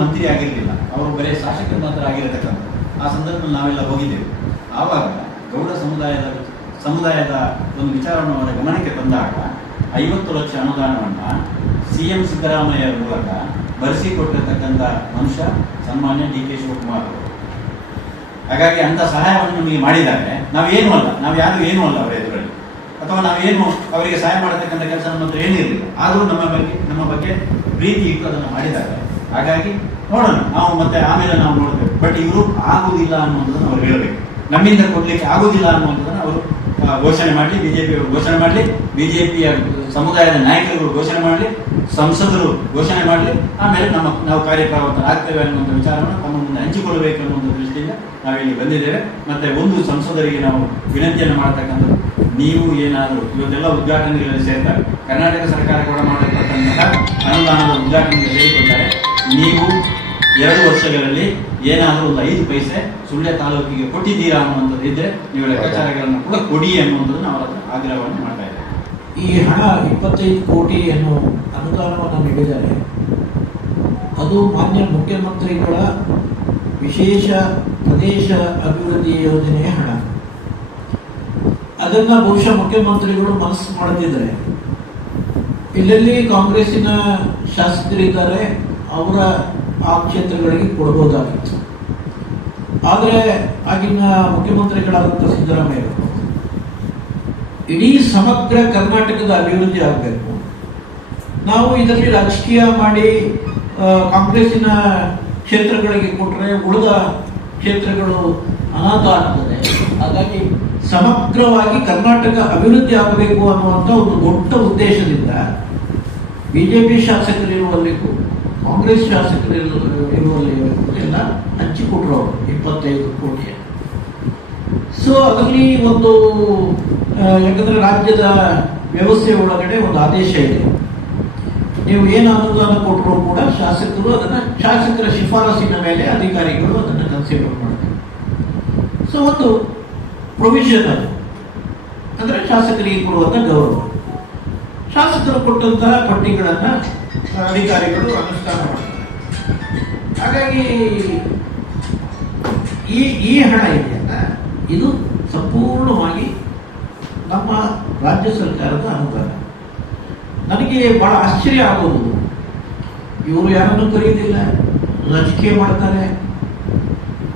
ಮಂತ್ರಿ ಆಗಿರಲಿಲ್ಲ, ಅವರು ಬರೀ ಶಾಸಕರು ಮಾತ್ರ ಆಗಿರತಕ್ಕಂಥದ್ದು. ಆ ಸಂದರ್ಭದಲ್ಲಿ ನಾವೆಲ್ಲ ಹೋಗಿದ್ದೇವೆ. ಆವಾಗ ಗೌಡ ಸಮುದಾಯದ ಒಂದು ವಿಚಾರವನ್ನು ಅವರ ಗಮನಕ್ಕೆ ತಂದಾಗ 50 ಲಕ್ಷ ಅನುದಾನವನ್ನು CM ಸಿದ್ದರಾಮಯ್ಯ ಮೂಲಕ ಬರೆಸಿಕೊಟ್ಟಿರತಕ್ಕಂಥ ಮನುಷ್ಯ ಸನ್ಮಾನ್ಯ DK ಶಿವಕುಮಾರ್ ಅವರು. ಹಾಗಾಗಿ ಅಂತ ಸಹಾಯವನ್ನು ನಮಗೆ ಮಾಡಿದ್ದಾರೆ. ನಾವು ಯಾರು ಏನೂ ಅಲ್ಲ ಅವರ ಎದುರಲ್ಲಿ, ಅಥವಾ ನಾವೇನು ಅವರಿಗೆ ಸಹಾಯ ಮಾಡತಕ್ಕಂಥ ಕೆಲಸ ನಮ್ಮ ಹತ್ರ ಏನಿರಲಿಲ್ಲ. ಆದರೂ ನಮ್ಮ ಬಗ್ಗೆ ಪ್ರೀತಿ ಇಟ್ಟು ಅದನ್ನು ಮಾಡಿದ್ದಾರೆ. ಹಾಗಾಗಿ ನೋಡೋಣ, ನಾವು ಮತ್ತೆ ಆಮೇಲೆ ನಾವು ನೋಡ್ತೇವೆ. ಬಟ್ ಇವರು ಆಗುವುದಿಲ್ಲ ಅನ್ನುವಂಥದ್ದನ್ನು ಅವರು ಹೇಳಬೇಕು. ನಮ್ಮಿಂದ ಕೊಡ್ಲಿಕ್ಕೆ ಆಗುವುದಿಲ್ಲ ಅನ್ನುವಂಥದ್ದನ್ನು ಅವರು ಘೋಷಣೆ ಮಾಡಲಿ, ಬಿಜೆಪಿಯವರು ಘೋಷಣೆ ಮಾಡಲಿ, ಬಿಜೆಪಿಯ ಸಮುದಾಯದ ನಾಯಕರುಗಳು ಘೋಷಣೆ ಮಾಡಲಿ, ಸಂಸದರು ಘೋಷಣೆ ಮಾಡಲಿ. ಆಮೇಲೆ ನಾವು ಕಾರ್ಯಪ್ರವರ್ತನ ಆಗ್ತೇವೆ ಅನ್ನುವಂಥ ವಿಚಾರವನ್ನು ತಮ್ಮ ಮುಂದೆ ಹಂಚಿಕೊಳ್ಳಬೇಕು ಅನ್ನುವಂಥ ದೃಷ್ಟಿಯಿಂದ ನಾವಿಲ್ಲಿ ಬಂದಿದ್ದೇವೆ. ಮತ್ತೆ ಒಂದು ಸಂಸದರಿಗೆ ನಾವು ವಿನಂತಿಯನ್ನು ಮಾಡತಕ್ಕಂಥದ್ದು, ನೀವು ಏನಾದರೂ ಇವತ್ತೆಲ್ಲ ಉದ್ಘಾಟನೆಗಳಲ್ಲಿ ಸೇರ್ತಾರೆ, ಕರ್ನಾಟಕ ಸರ್ಕಾರ ಕೂಡ ಮಾಡತಕ್ಕಂತಹ ಅನುದಾನದ ಉದ್ಘಾಟನೆಗೆ ಸೇರಿಕೊಳ್ತಾರೆ. ನೀವು 2 ವರ್ಷಗಳಲ್ಲಿ ಏನಾದರೂ ಒಂದು 5 ಪೈಸೆ ಸುಳ್ಯ ತಾಲೂಕಿಗೆ ಕೊಟ್ಟಿದ್ದೀರಾ ಅನ್ನುವಂಥದ್ದು ಇದ್ದರೆ ನೀವು ಲೆಕ್ಕಾಚಾರಗಳನ್ನು ಕೂಡ ಕೊಡಿ ಅನ್ನುವಂಥದ್ದನ್ನು ಅವರ ಆಗ್ರಹವನ್ನು ಮಾಡ್ತಾ ಇದ್ದಾರೆ. ಈ ಹಣ 25 ಕೋಟಿ ಅನ್ನೋ ಅನುದಾನವನ್ನು ನೀಡಿದರೆ ಅದು ಮಾನ್ಯ ಮುಖ್ಯಮಂತ್ರಿಗಳ ವಿಶೇಷ ಪ್ರದೇಶ ಅಭಿವೃದ್ಧಿ ಯೋಜನೆಯ ಹಣ. ಅದನ್ನ ಬಹುಶಃ ಮುಖ್ಯಮಂತ್ರಿಗಳು ಮನಸ್ಸು ಮಾಡದಿದ್ರೆ ಎಲ್ಲೆಲ್ಲಿ ಕಾಂಗ್ರೆಸ್ಸಿನ ಶಾಸಕರಿದ್ದಾರೆ ಅವರ ಆ ಕ್ಷೇತ್ರಗಳಿಗೆ ಕೊಡಬಹುದಾಗಿತ್ತು. ಆದರೆ ಆಗಿನ ಮುಖ್ಯಮಂತ್ರಿಗಳಾದಂಥ ಸಿದ್ದರಾಮಯ್ಯ ಇಡೀ ಸಮಗ್ರ ಕರ್ನಾಟಕದ ಅಭಿವೃದ್ಧಿ ಆಗಬೇಕು, ನಾವು ಇದರಲ್ಲಿ ರಾಜಕೀಯ ಮಾಡಿ ಕಾಂಗ್ರೆಸ್ಸಿನ ಕ್ಷೇತ್ರಗಳಿಗೆ ಕೊಟ್ಟರೆ ಉಳಿದ ಕ್ಷೇತ್ರಗಳು ಅನಾಥ ಆಗ್ತದೆ. ಹಾಗಾಗಿ ಸಮಗ್ರವಾಗಿ ಕರ್ನಾಟಕ ಅಭಿವೃದ್ಧಿ ಆಗಬೇಕು ಅನ್ನುವಂಥ ಒಂದು ದೊಡ್ಡ ಉದ್ದೇಶದಿಂದ ಬಿಜೆಪಿ ಶಾಸಕರಿರುವಲ್ಲಿಗೂ ಕಾಂಗ್ರೆಸ್ ಶಾಸಕರಿರುವಲ್ಲಿ ಎಲ್ಲ ಹಂಚಿಕೊಟ್ರು ಅವರು 25 ಕೋಟಿ. ಸೊ ಅದರಲ್ಲಿ ಒಂದು ಯಾಕಂದ್ರೆ ರಾಜ್ಯದ ವ್ಯವಸ್ಥೆ ಒಳಗಡೆ ಒಂದು ಆದೇಶ ಇದೆ, ನೀವು ಏನು ಅನುದಾನ ಕೊಟ್ಟರು ಕೂಡ ಶಾಸಕರು ಅದನ್ನ ಶಾಸಕರ ಶಿಫಾರಸಿನ ಮೇಲೆ ಅಧಿಕಾರಿಗಳು ಅದನ್ನು ಕನ್ಸಿಡರ್ ಮಾಡ್ತಾರೆ. ಸೊ ಒಂದು ಪ್ರೊವಿಷನ್ ಅದು, ಅಂದ್ರೆ ಶಾಸಕರಿಗೆ ಕೊಡುವಂತ ಗೌರವ. ಶಾಸಕರು ಕೊಟ್ಟಂತಹ ಪಟ್ಟಿಗಳನ್ನ ಅಧಿಕಾರಿಗಳು ಅನುಷ್ಠಾನ ಮಾಡ್ತಾರೆ. ಹಾಗಾಗಿ ಈ ಹಣ ಇದೆಯಲ್ಲ, ಇದು ಸಂಪೂರ್ಣವಾಗಿ ನಮ್ಮ ರಾಜ್ಯ ಸರ್ಕಾರದ ಅನುದಾನ. ನನಗೆ ಬಹಳ ಆಶ್ಚರ್ಯ ಆಗೋದು, ಇವರು ಯಾರನ್ನು ಕರೆಯುವುದಿಲ್ಲ, ರಾಜಕೀಯ ಮಾಡ್ತಾರೆ.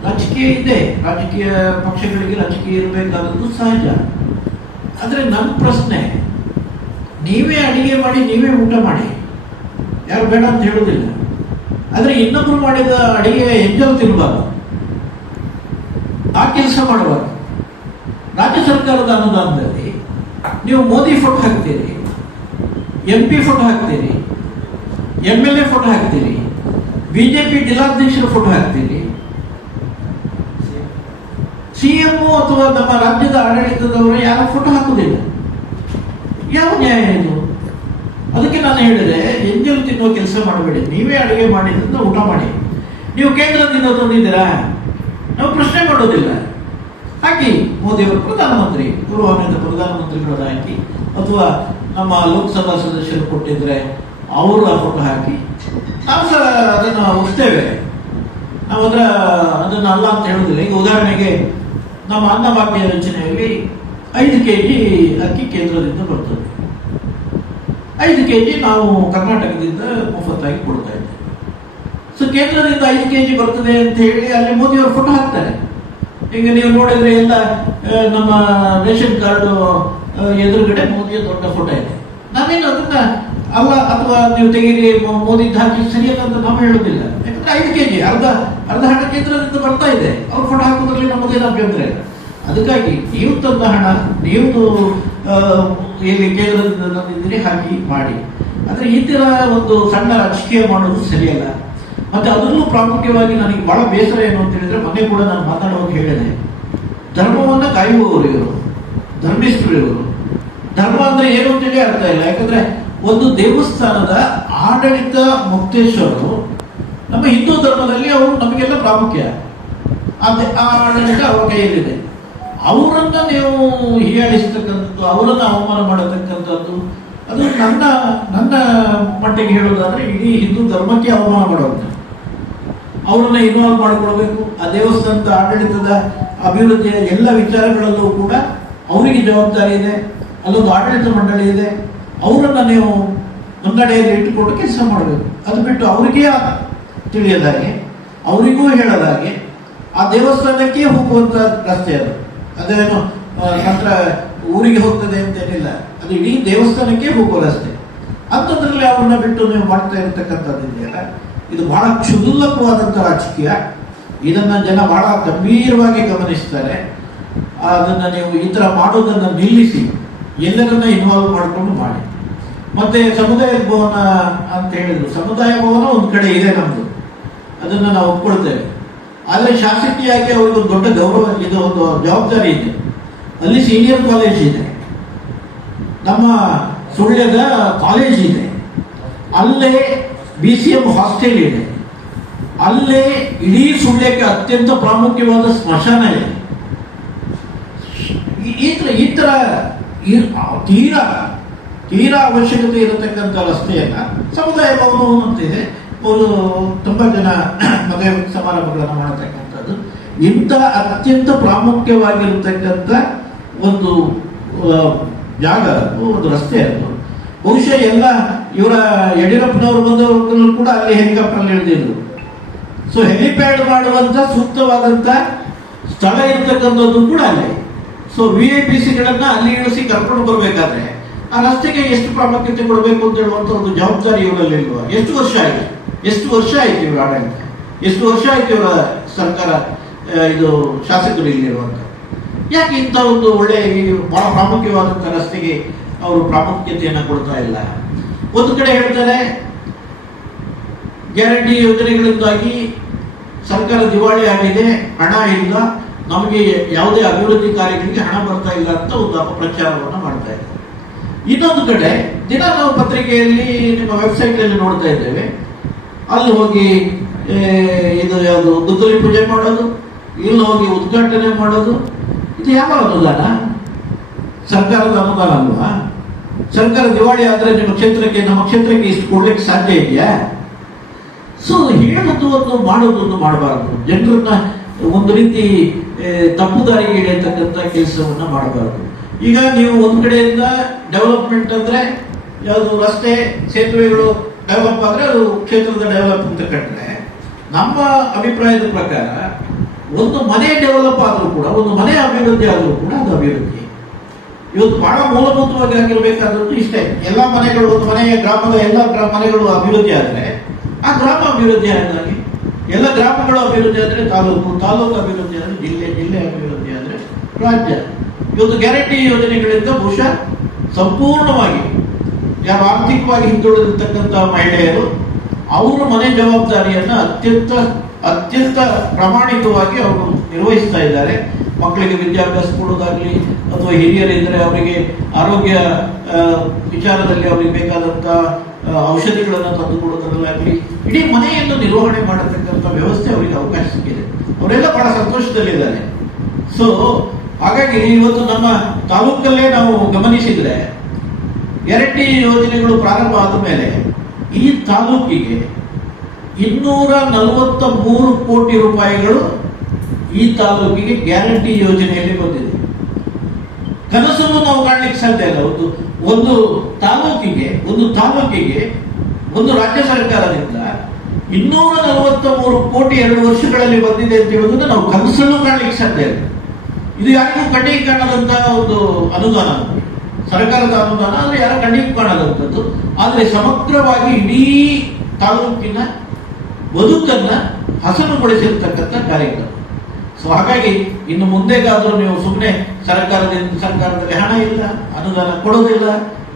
ರಾಜಕೀಯ ಇದೆ, ರಾಜಕೀಯ ಪಕ್ಷಗಳಿಗೆ ರಾಜಕೀಯ ಇರಬೇಕಾದದ್ದು ಸಹಜ. ಆದರೆ ನನ್ನ ಪ್ರಶ್ನೆ, ನೀವೇ ಅಡಿಗೆ ಮಾಡಿ ನೀವೇ ಊಟ ಮಾಡಿ, ಯಾರು ಬೇಡ ಅಂತ ಹೇಳುವುದಿಲ್ಲ. ಆದರೆ ಇನ್ನೊಬ್ರು ಮಾಡಿದ ಅಡಿಗೆ ಎಂಜಲ್ ತಿನ್ನಬಾರ್ದು, ಆ ಕೆಲಸ ಮಾಡಬಾರ್ದು. ರಾಜ್ಯ ಸರ್ಕಾರದ ಅನುದಾನದಲ್ಲಿ ನೀವು ಮೋದಿ ಫೋಟೋ ಹಾಕ್ತೀರಿ, MP ಫೋಟೋ ಹಾಕ್ತೀರಿ, MLA ಫೋಟೋ ಹಾಕ್ತೀರಿ, BJP ಜಿಲ್ಲಾಧ್ಯಕ್ಷರ ಫೋಟೋ ಹಾಕ್ತೀರಿ, CM ಅಥವಾ ನಮ್ಮ ರಾಜ್ಯದ ಆಡಳಿತದವರು ಯಾರ ಫೋಟೋ ಹಾಕುವುದಿಲ್ಲ. ಯಾವ ನ್ಯಾಯ ಇದು? ಅದಕ್ಕೆ ನಾನು ಹೇಳಿದೆ, ಎಂಜಲು ತಿನ್ನುವ ಕೆಲಸ ಮಾಡಬೇಡಿ, ನೀವೇ ಅಡುಗೆ ಮಾಡಿದ್ರಿಂದ ಊಟ ಮಾಡಿ. ನೀವು ಕೇಂದ್ರದಿಂದ ತಂದಿದ್ದೀರಾ, ನಾವು ಪ್ರಶ್ನೆ ಮಾಡೋದಿಲ್ಲ. ಹಾಕಿ ಮೋದಿಯವರು ಪ್ರಧಾನಮಂತ್ರಿ, ಗೌರವಾನ್ವಿತ ಪ್ರಧಾನಮಂತ್ರಿಗಳನ್ನ ಹಾಕಿ, ಅಥವಾ ನಮ್ಮ ಲೋಕಸಭಾ ಸದಸ್ಯರು ಕೊಟ್ಟಿದ್ರೆ ಅವರ ಫೋಟೋ ಹಾಕಿ ನಾವು ಸಹ ಅದನ್ನು ಒಪ್ತೇವೆ. ನಾವು ಅದನ್ನು ಅಲ್ಲ ಅಂತ ಹೇಳುವುದಿಲ್ಲ. ಈಗ ಉದಾಹರಣೆಗೆ ನಮ್ಮ ಅನ್ನಭಾಗ್ಯ ಯೋಜನೆಯಲ್ಲಿ 5 kg ಅಕ್ಕಿ ಕೇಂದ್ರದಿಂದ ಬರ್ತದೆ. 5 kg ನಾವು ಕರ್ನಾಟಕದಿಂದ ಮುಫತ್ತಾಗಿ ಕೊಡ್ತಾ ಇದ್ದೇವೆ. ಸೊ ಕೇಂದ್ರದಿಂದ 5 kg ಬರ್ತದೆ ಅಂತ ಹೇಳಿ ಅಲ್ಲಿ ಮೋದಿಯವರು ಫೋಟೋ ಹಾಕ್ತಾರೆ. ಈಗ ನೀವು ನೋಡಿದ್ರೆ ಎಲ್ಲ ನಮ್ಮ ರೇಷನ್ ಕಾರ್ಡು ಎದುರುಗಡೆ ಮೋದಿಯ ದೊಡ್ಡ ಫೋಟೋ ಇದೆ. ನಾವೇನು ಅದನ್ನ ಅಲ್ಲ ಅಥವಾ ನೀವು ತೆಗೀರಿ ಮೋದಿ ಹಾಕಿ ಸರಿಯಲ್ಲ ಅಂತ ನಾವು ಹೇಳೋದಿಲ್ಲ. ಯಾಕಂದ್ರೆ 5 kg ಅರ್ಧ ಹಣ ಕೇಂದ್ರದಿಂದ ಬರ್ತಾ ಇದೆ, ಅವ್ರು ಫೋಟೋ ಹಾಕೋದ್ರಲ್ಲಿ ನಮ್ಮದೇನು ಅಭ್ಯಂತರ ಇಲ್ಲ. ಅದಕ್ಕಾಗಿ ನೀವು ತಂದ ಹಣ ನೀವು ಎಲ್ಲಿ ಕೇಂದ್ರದಿಂದ ತಂದಿದ್ದೀರಿ ಹಾಕಿ ಮಾಡಿ. ಆದರೆ ಈ ತರ ಒಂದು ಸಣ್ಣ ರಾಜಕೀಯ ಮಾಡೋದು ಸರಿಯಲ್ಲ. ಮತ್ತೆ ಅದರಲ್ಲೂ ಪ್ರಾಮುಖ್ಯವಾಗಿ ನನಗೆ ಬಹಳ ಬೇಸರ ಏನು ಅಂತ ಹೇಳಿದ್ರೆ, ಮೊನ್ನೆ ಕೂಡ ನಾನು ಮಾತಾಡುವಾಗ ಹೇಳಿದೆ, ಧರ್ಮವನ್ನ ಕಾಯುವವರು ಇವರು, ಧರ್ಮಿಷ್ಠರು ಇವರು. ಧರ್ಮ ಅಂದ್ರೆ ಏನು ಅಂತೇಳಿ ಅರ್ಥ ಇಲ್ಲ. ಯಾಕಂದ್ರೆ ಒಂದು ದೇವಸ್ಥಾನದ ಆಡಳಿತ ಮುಕ್ತೇಶ್ವರರು ನಮ್ಮ ಹಿಂದೂ ಧರ್ಮದಲ್ಲಿ ಅವರು ನಮಗೆಲ್ಲ ಪ್ರಾಮುಖ್ಯ. ಆ ಆಡಳಿತ ಅವರ ಕೈಯಲ್ಲಿದೆ. ಅವರನ್ನ ನೀವು ಹೀಯಾಳಿಸ್ತಕ್ಕಂಥದ್ದು, ಅವರನ್ನ ಅವಮಾನ ಮಾಡತಕ್ಕಂಥದ್ದು, ಅದು ನನ್ನ ಮಟ್ಟಿಗೆ ಹೇಳೋದಾದ್ರೆ ಇಡೀ ಹಿಂದೂ ಧರ್ಮಕ್ಕೆ ಅವಮಾನ ಮಾಡೋದು. ಅವರನ್ನ ಇನ್ವಾಲ್ವ್ ಮಾಡಿಕೊಳ್ಬೇಕು. ಆ ದೇವಸ್ಥಾನದ ಆಡಳಿತದ ಅಭಿವೃದ್ಧಿಯ ಎಲ್ಲ ವಿಚಾರಗಳಲ್ಲೂ ಕೂಡ ಅವರಿಗೆ ಜವಾಬ್ದಾರಿ ಇದೆ. ಅಲ್ಲೊಂದು ಆಡಳಿತ ಮಂಡಳಿ ಇದೆ, ಅವರನ್ನ ನೀವು ಮುನ್ನಡೆಯಲ್ಲಿ ಇಟ್ಟುಕೊಂಡು ಕೆಲಸ ಮಾಡಬೇಕು. ಅದು ಬಿಟ್ಟು ಅವರಿಗೆ ತಿಳಿಯದಾಗೆ, ಅವರಿಗೂ ಹೇಳದಾಗೆ, ಆ ದೇವಸ್ಥಾನಕ್ಕೆ ಹೋಗುವಂತ ರಸ್ತೆ ಅದು. ಅದೇನು ಮಾತ್ರ ಊರಿಗೆ ಹೋಗ್ತದೆ ಅಂತೇನಿಲ್ಲ, ಅದು ಇಡೀ ದೇವಸ್ಥಾನಕ್ಕೆ ಹೋಗುವ ರಸ್ತೆ. ಅಂಥದ್ರಲ್ಲಿ ಅವ್ರನ್ನ ಬಿಟ್ಟು ನೀವು ಮಾಡ್ತಾ ಇರತಕ್ಕಂಥದ್ದು ಇದೆಯಲ್ಲ, ಇದು ಬಹಳ ಕ್ಷುಲ್ಲಕವಾದಂಥ ರಾಜಕೀಯ. ಇದನ್ನ ಜನ ಬಹಳ ಗಂಭೀರವಾಗಿ ಗಮನಿಸ್ತಾರೆ. ಅದನ್ನ ನೀವು ಈ ಥರ ಮಾಡೋದನ್ನ ನಿಲ್ಲಿಸಿ ಎಲ್ಲರನ್ನ ಇನ್ವಾಲ್ವ್ ಮಾಡಿಕೊಂಡು ಮಾಡಿ. ಮತ್ತೆ ಸಮುದಾಯ ಭವನ ಅಂತ ಹೇಳಿದ್ರು, ಸಮುದಾಯ ಭವನ ಒಂದು ಕಡೆ ಇದೆ ನಮ್ದು, ಅದನ್ನ ನಾವು ಒಪ್ಕೊಳ್ತೇವೆ. ಆದರೆ ಶಾಸಕಿಯಾಗಿ ಅವ್ರಿಗೆ ದೊಡ್ಡ ಗೌರವ ಇದೆ, ಒಂದು ಜವಾಬ್ದಾರಿ ಇದೆ. ಅಲ್ಲಿ ಸೀನಿಯರ್ ಕಾಲೇಜ್ ಇದೆ, ನಮ್ಮ ಸುಳ್ಯದ ಕಾಲೇಜ್ ಇದೆ, ಅಲ್ಲೇ BCM ಹಾಸ್ಟೆಲ್ ಇದೆ, ಅಲ್ಲೇ ಇಡೀ ಸುಳ್ಯಕ್ಕೆ ಅತ್ಯಂತ ಪ್ರಾಮುಖ್ಯವಾದ ಸ್ಮಶಾನ ಇದೆ. ಈ ತರ ತೀರಾ ಅವಶ್ಯಕತೆ ಇರತಕ್ಕಂಥ ರಸ್ತೆಯನ್ನ ಸಮುದಾಯ ಭವನ ಅಂತಿದೆ. ಅವರು ತುಂಬಾ ಜನ ಮದುವೆ ಸಮಾರಂಭಗಳನ್ನು ಮಾಡತಕ್ಕಂಥದ್ದು. ಇಂಥ ಅತ್ಯಂತ ಪ್ರಾಮುಖ್ಯವಾಗಿರತಕ್ಕಂಥ ಒಂದು ಜಾಗ, ಒಂದು ರಸ್ತೆ ಅದು. ಬಹುಶಃ ಎಲ್ಲ ಇವರ ಯಡಿಯೂರಪ್ಪನವರು ಬಂದವರು ಕೂಡ ಅಲ್ಲಿ ಹೆಲಿಕಾಪ್ಟರ್ ಇಳಿದಿದ್ರು. ಸೊ ಹೆಲಿಪ್ಯಾಡ್ ಮಾಡುವಂತ ಸೂಕ್ತವಾದಂತ ಸ್ಥಳ ಇರ್ತಕ್ಕಂಥದ್ದು ಕೂಡ ಅಲ್ಲಿ. ಸೊ VIPCಗಳನ್ನ ಅಲ್ಲಿ ಇಳಿಸಿ ಕರ್ಕೊಂಡು ಬರ್ಬೇಕಾದ್ರೆ ಆ ರಸ್ತೆಗೆ ಎಷ್ಟು ಪ್ರಾಮುಖ್ಯತೆ ಕೊಡಬೇಕು ಅಂತ ಹೇಳುವಂತ ಒಂದು ಜವಾಬ್ದಾರಿ ಇವರಲ್ಲಿ ಇಲ್ವಾ? ಎಷ್ಟು ವರ್ಷ ಆಯ್ತು ಇವರ ಆಡಳಿತ, ಎಷ್ಟು ವರ್ಷ ಆಯ್ತು ಇವರ ಸರ್ಕಾರ, ಇದು ಶಾಸಕರು ಇಲ್ಲಿರುವಂತ. ಯಾಕೆ ಇಂಥ ಒಂದು ಒಳ್ಳೆ ಬಹಳ ಪ್ರಾಮುಖ್ಯವಾದಂಥ ರಸ್ತೆಗೆ ಅವರು ಪ್ರಾಮುಖ್ಯತೆಯನ್ನು ಕೊಡ್ತಾ ಇಲ್ಲ? ಒಂದು ಕಡೆ ಹೇಳ್ತಾರೆ ಗ್ಯಾರಂಟಿ ಯೋಜನೆಗಳಿಂದಾಗಿ ಸರ್ಕಾರ ದಿವಾಳಿ ಆಗಿದೆ, ಹಣ ಇಲ್ಲ, ನಮಗೆ ಯಾವುದೇ ಅಭಿವೃದ್ಧಿ ಕಾರ್ಯಗಳಿಗೆ ಹಣ ಬರ್ತಾ ಇಲ್ಲ ಅಂತ ಒಂದು ಅಪಪ್ರಚಾರವನ್ನು ಮಾಡ್ತಾ ಇದ್ದಾರೆ. ಇನ್ನೊಂದು ಕಡೆ ದಿನ ನಾವು ಪತ್ರಿಕೆಯಲ್ಲಿ, ನಿಮ್ಮ ವೆಬ್ಸೈಟ್ನಲ್ಲಿ ನೋಡ್ತಾ ಇದ್ದೇವೆ, ಅಲ್ಲಿ ಹೋಗಿ ಇದು ಯಾವುದು ಗುದ್ದಲಿ ಪೂಜೆ ಮಾಡೋದು, ಇಲ್ಲಿ ಹೋಗಿ ಉದ್ಘಾಟನೆ ಮಾಡೋದು. ಇದು ಯಾವ ಅನುದಾನ? ಸರ್ಕಾರದ ಅನುದಾನ ಅಲ್ವಾ? ಸರ್ಕಾರ ದಿವಾಳಿ ಆದ್ರೆ ನಮ್ಮ ಕ್ಷೇತ್ರಕ್ಕೆ ಇಷ್ಟು ಕೊಡ್ಲಿಕ್ಕೆ ಸಾಧ್ಯ ಇದೆಯಾ? ಸೊ ಹೇಳೋದು ಒಂದು ಮಾಡೋದೊಂದು ಮಾಡಬಾರದು. ಜನರನ್ನ ಒಂದು ರೀತಿ ತಪ್ಪು ದಾರಿಗೆ ಎಳೆಯತಕ್ಕಂಥ ಕೆಲಸವನ್ನ ಮಾಡಬಾರದು. ಈಗ ನೀವು ಒಂದ್ ಕಡೆಯಿಂದ ಡೆವಲಪ್ಮೆಂಟ್ ಅಂದ್ರೆ ಯಾವುದು ರಸ್ತೆ ಸೇತುವೆಗಳು ಡೆವಲಪ್ ಆದ್ರೆ ಅದು ಕ್ಷೇತ್ರದ ಡೆವಲಪ್ ಅಂತ ಕಂಡ್ರೆ, ನಮ್ಮ ಅಭಿಪ್ರಾಯದ ಪ್ರಕಾರ ಒಂದು ಮನೆ ಡೆವಲಪ್ ಆದ್ರೂ ಕೂಡ, ಒಂದು ಮನೆ ಅಭಿವೃದ್ಧಿ ಆದ್ರೂ ಕೂಡ ಅದು ಅಭಿವೃದ್ಧಿ. ಇವತ್ತು ಬಹಳ ಮೂಲಭೂತವಾಗಿ ಆಗಿರ್ಬೇಕಾದದ್ದು ಇಷ್ಟೇ. ಎಲ್ಲ ಮನೆಗಳು, ಒಂದು ಮನೆಯ ಗ್ರಾಮದ ಎಲ್ಲ ಮನೆಗಳು ಅಭಿವೃದ್ಧಿ ಆದರೆ ಆ ಗ್ರಾಮ ಅಭಿವೃದ್ಧಿ ಆದಾಗೆ, ಎಲ್ಲ ಗ್ರಾಮಗಳು ಅಭಿವೃದ್ಧಿ ಆದರೆ ತಾಲೂಕು, ತಾಲೂಕು ಅಭಿವೃದ್ಧಿ ಆದರೆ ಜಿಲ್ಲೆ, ಜಿಲ್ಲೆ ಅಭಿವೃದ್ಧಿ ಆದರೆ ರಾಜ್ಯ. ಇವತ್ತು ಗ್ಯಾರಂಟಿ ಯೋಜನೆಗಳಿಂದ ಬಹುಶಃ ಸಂಪೂರ್ಣವಾಗಿ ಯಾರು ಆರ್ಥಿಕವಾಗಿ ಹಿಂದುಳಿದಿರ್ತಕ್ಕಂಥ ಮಹಿಳೆಯರು ಅವರ ಮನೆ ಜವಾಬ್ದಾರಿಯನ್ನು ಅತ್ಯಂತ ಪ್ರಾಮಾಣಿಕವಾಗಿ ಅವರು ನಿರ್ವಹಿಸ್ತಾ ಇದ್ದಾರೆ. ಮಕ್ಕಳಿಗೆ ವಿದ್ಯಾಭ್ಯಾಸ ಕೊಡೋದಾಗ್ಲಿ, ಅಥವಾ ಹಿರಿಯರಿದ್ದರೆ ಅವರಿಗೆ ಆರೋಗ್ಯ ವಿಚಾರದಲ್ಲಿ ಅವರಿಗೆ ಬೇಕಾದಂಥ ಔಷಧಿಗಳನ್ನು ತಂದುಕೊಡೋದ್ರಲ್ಲಾಗಲಿ ಇಡೀ ಮನೆಯನ್ನು ನಿರ್ವಹಣೆ ಮಾಡತಕ್ಕಂಥ ವ್ಯವಸ್ಥೆ ಅವರಿಗೆ ಅವಕಾಶ ಸಿಕ್ಕಿದೆ. ಅವರೆಲ್ಲ ಬಹಳ ಸಂತೋಷದಲ್ಲಿದ್ದಾರೆ. ಸೊ ಹಾಗಾಗಿ ಇವತ್ತು ನಮ್ಮ ತಾಲೂಕಲ್ಲೇ ನಾವು ಗಮನಿಸಿದರೆ ಗ್ಯಾರಂಟಿ ಯೋಜನೆಗಳು ಪ್ರಾರಂಭ ಆದ ಮೇಲೆ ಈ ತಾಲೂಕಿಗೆ 243 ಕೋಟಿ ರೂಪಾಯಿಗಳು ಈ ತಾಲೂಕಿಗೆ ಗ್ಯಾರಂಟಿ ಯೋಜನೆಯಲ್ಲಿ ಬಂದಿದೆ. ಕನಸನ್ನು ನಾವು ಕಾಣಲಿಕ್ಕೆ ಸಾಧ್ಯ ಇಲ್ಲ. ಒಂದು ತಾಲೂಕಿಗೆ ಒಂದು ರಾಜ್ಯ ಸರ್ಕಾರದಿಂದ 243 ಕೋಟಿ 2 ವರ್ಷಗಳಲ್ಲಿ ಬಂದಿದೆ ಅಂತ ಹೇಳುವುದನ್ನು ನಾವು ಕನಸನ್ನು ಕಾಣಲಿಕ್ಕೆ ಸಾಧ್ಯ ಇಲ್ಲ. ಇದು ಯಾರಿಗೂ ಕಣ್ಣಿಗೆ ಕಾಣದಂತಹ ಒಂದು ಅನುದಾನ, ಸರ್ಕಾರದ ಅನುದಾನ ಅಂದ್ರೆ ಯಾರ ಕಣ್ಣಿಗೆ ಕಾಣದಂಥದ್ದು. ಆದರೆ ಸಮಗ್ರವಾಗಿ ಇಡೀ ತಾಲೂಕಿನ ಬದುಕನ್ನ ಹಸನುಗೊಳಿಸಿರ್ತಕ್ಕಂಥ ಕಾರ್ಯಕ್ರಮ. ಸೊ ಹಾಗಾಗಿ ಇನ್ನು ಮುಂದೆಗಾದರೂ ನೀವು ಸುಮ್ಮನೆ ಸರ್ಕಾರದಲ್ಲಿ ಹಣ ಇಲ್ಲ, ಅನುದಾನ ಕೊಡೋದಿಲ್ಲ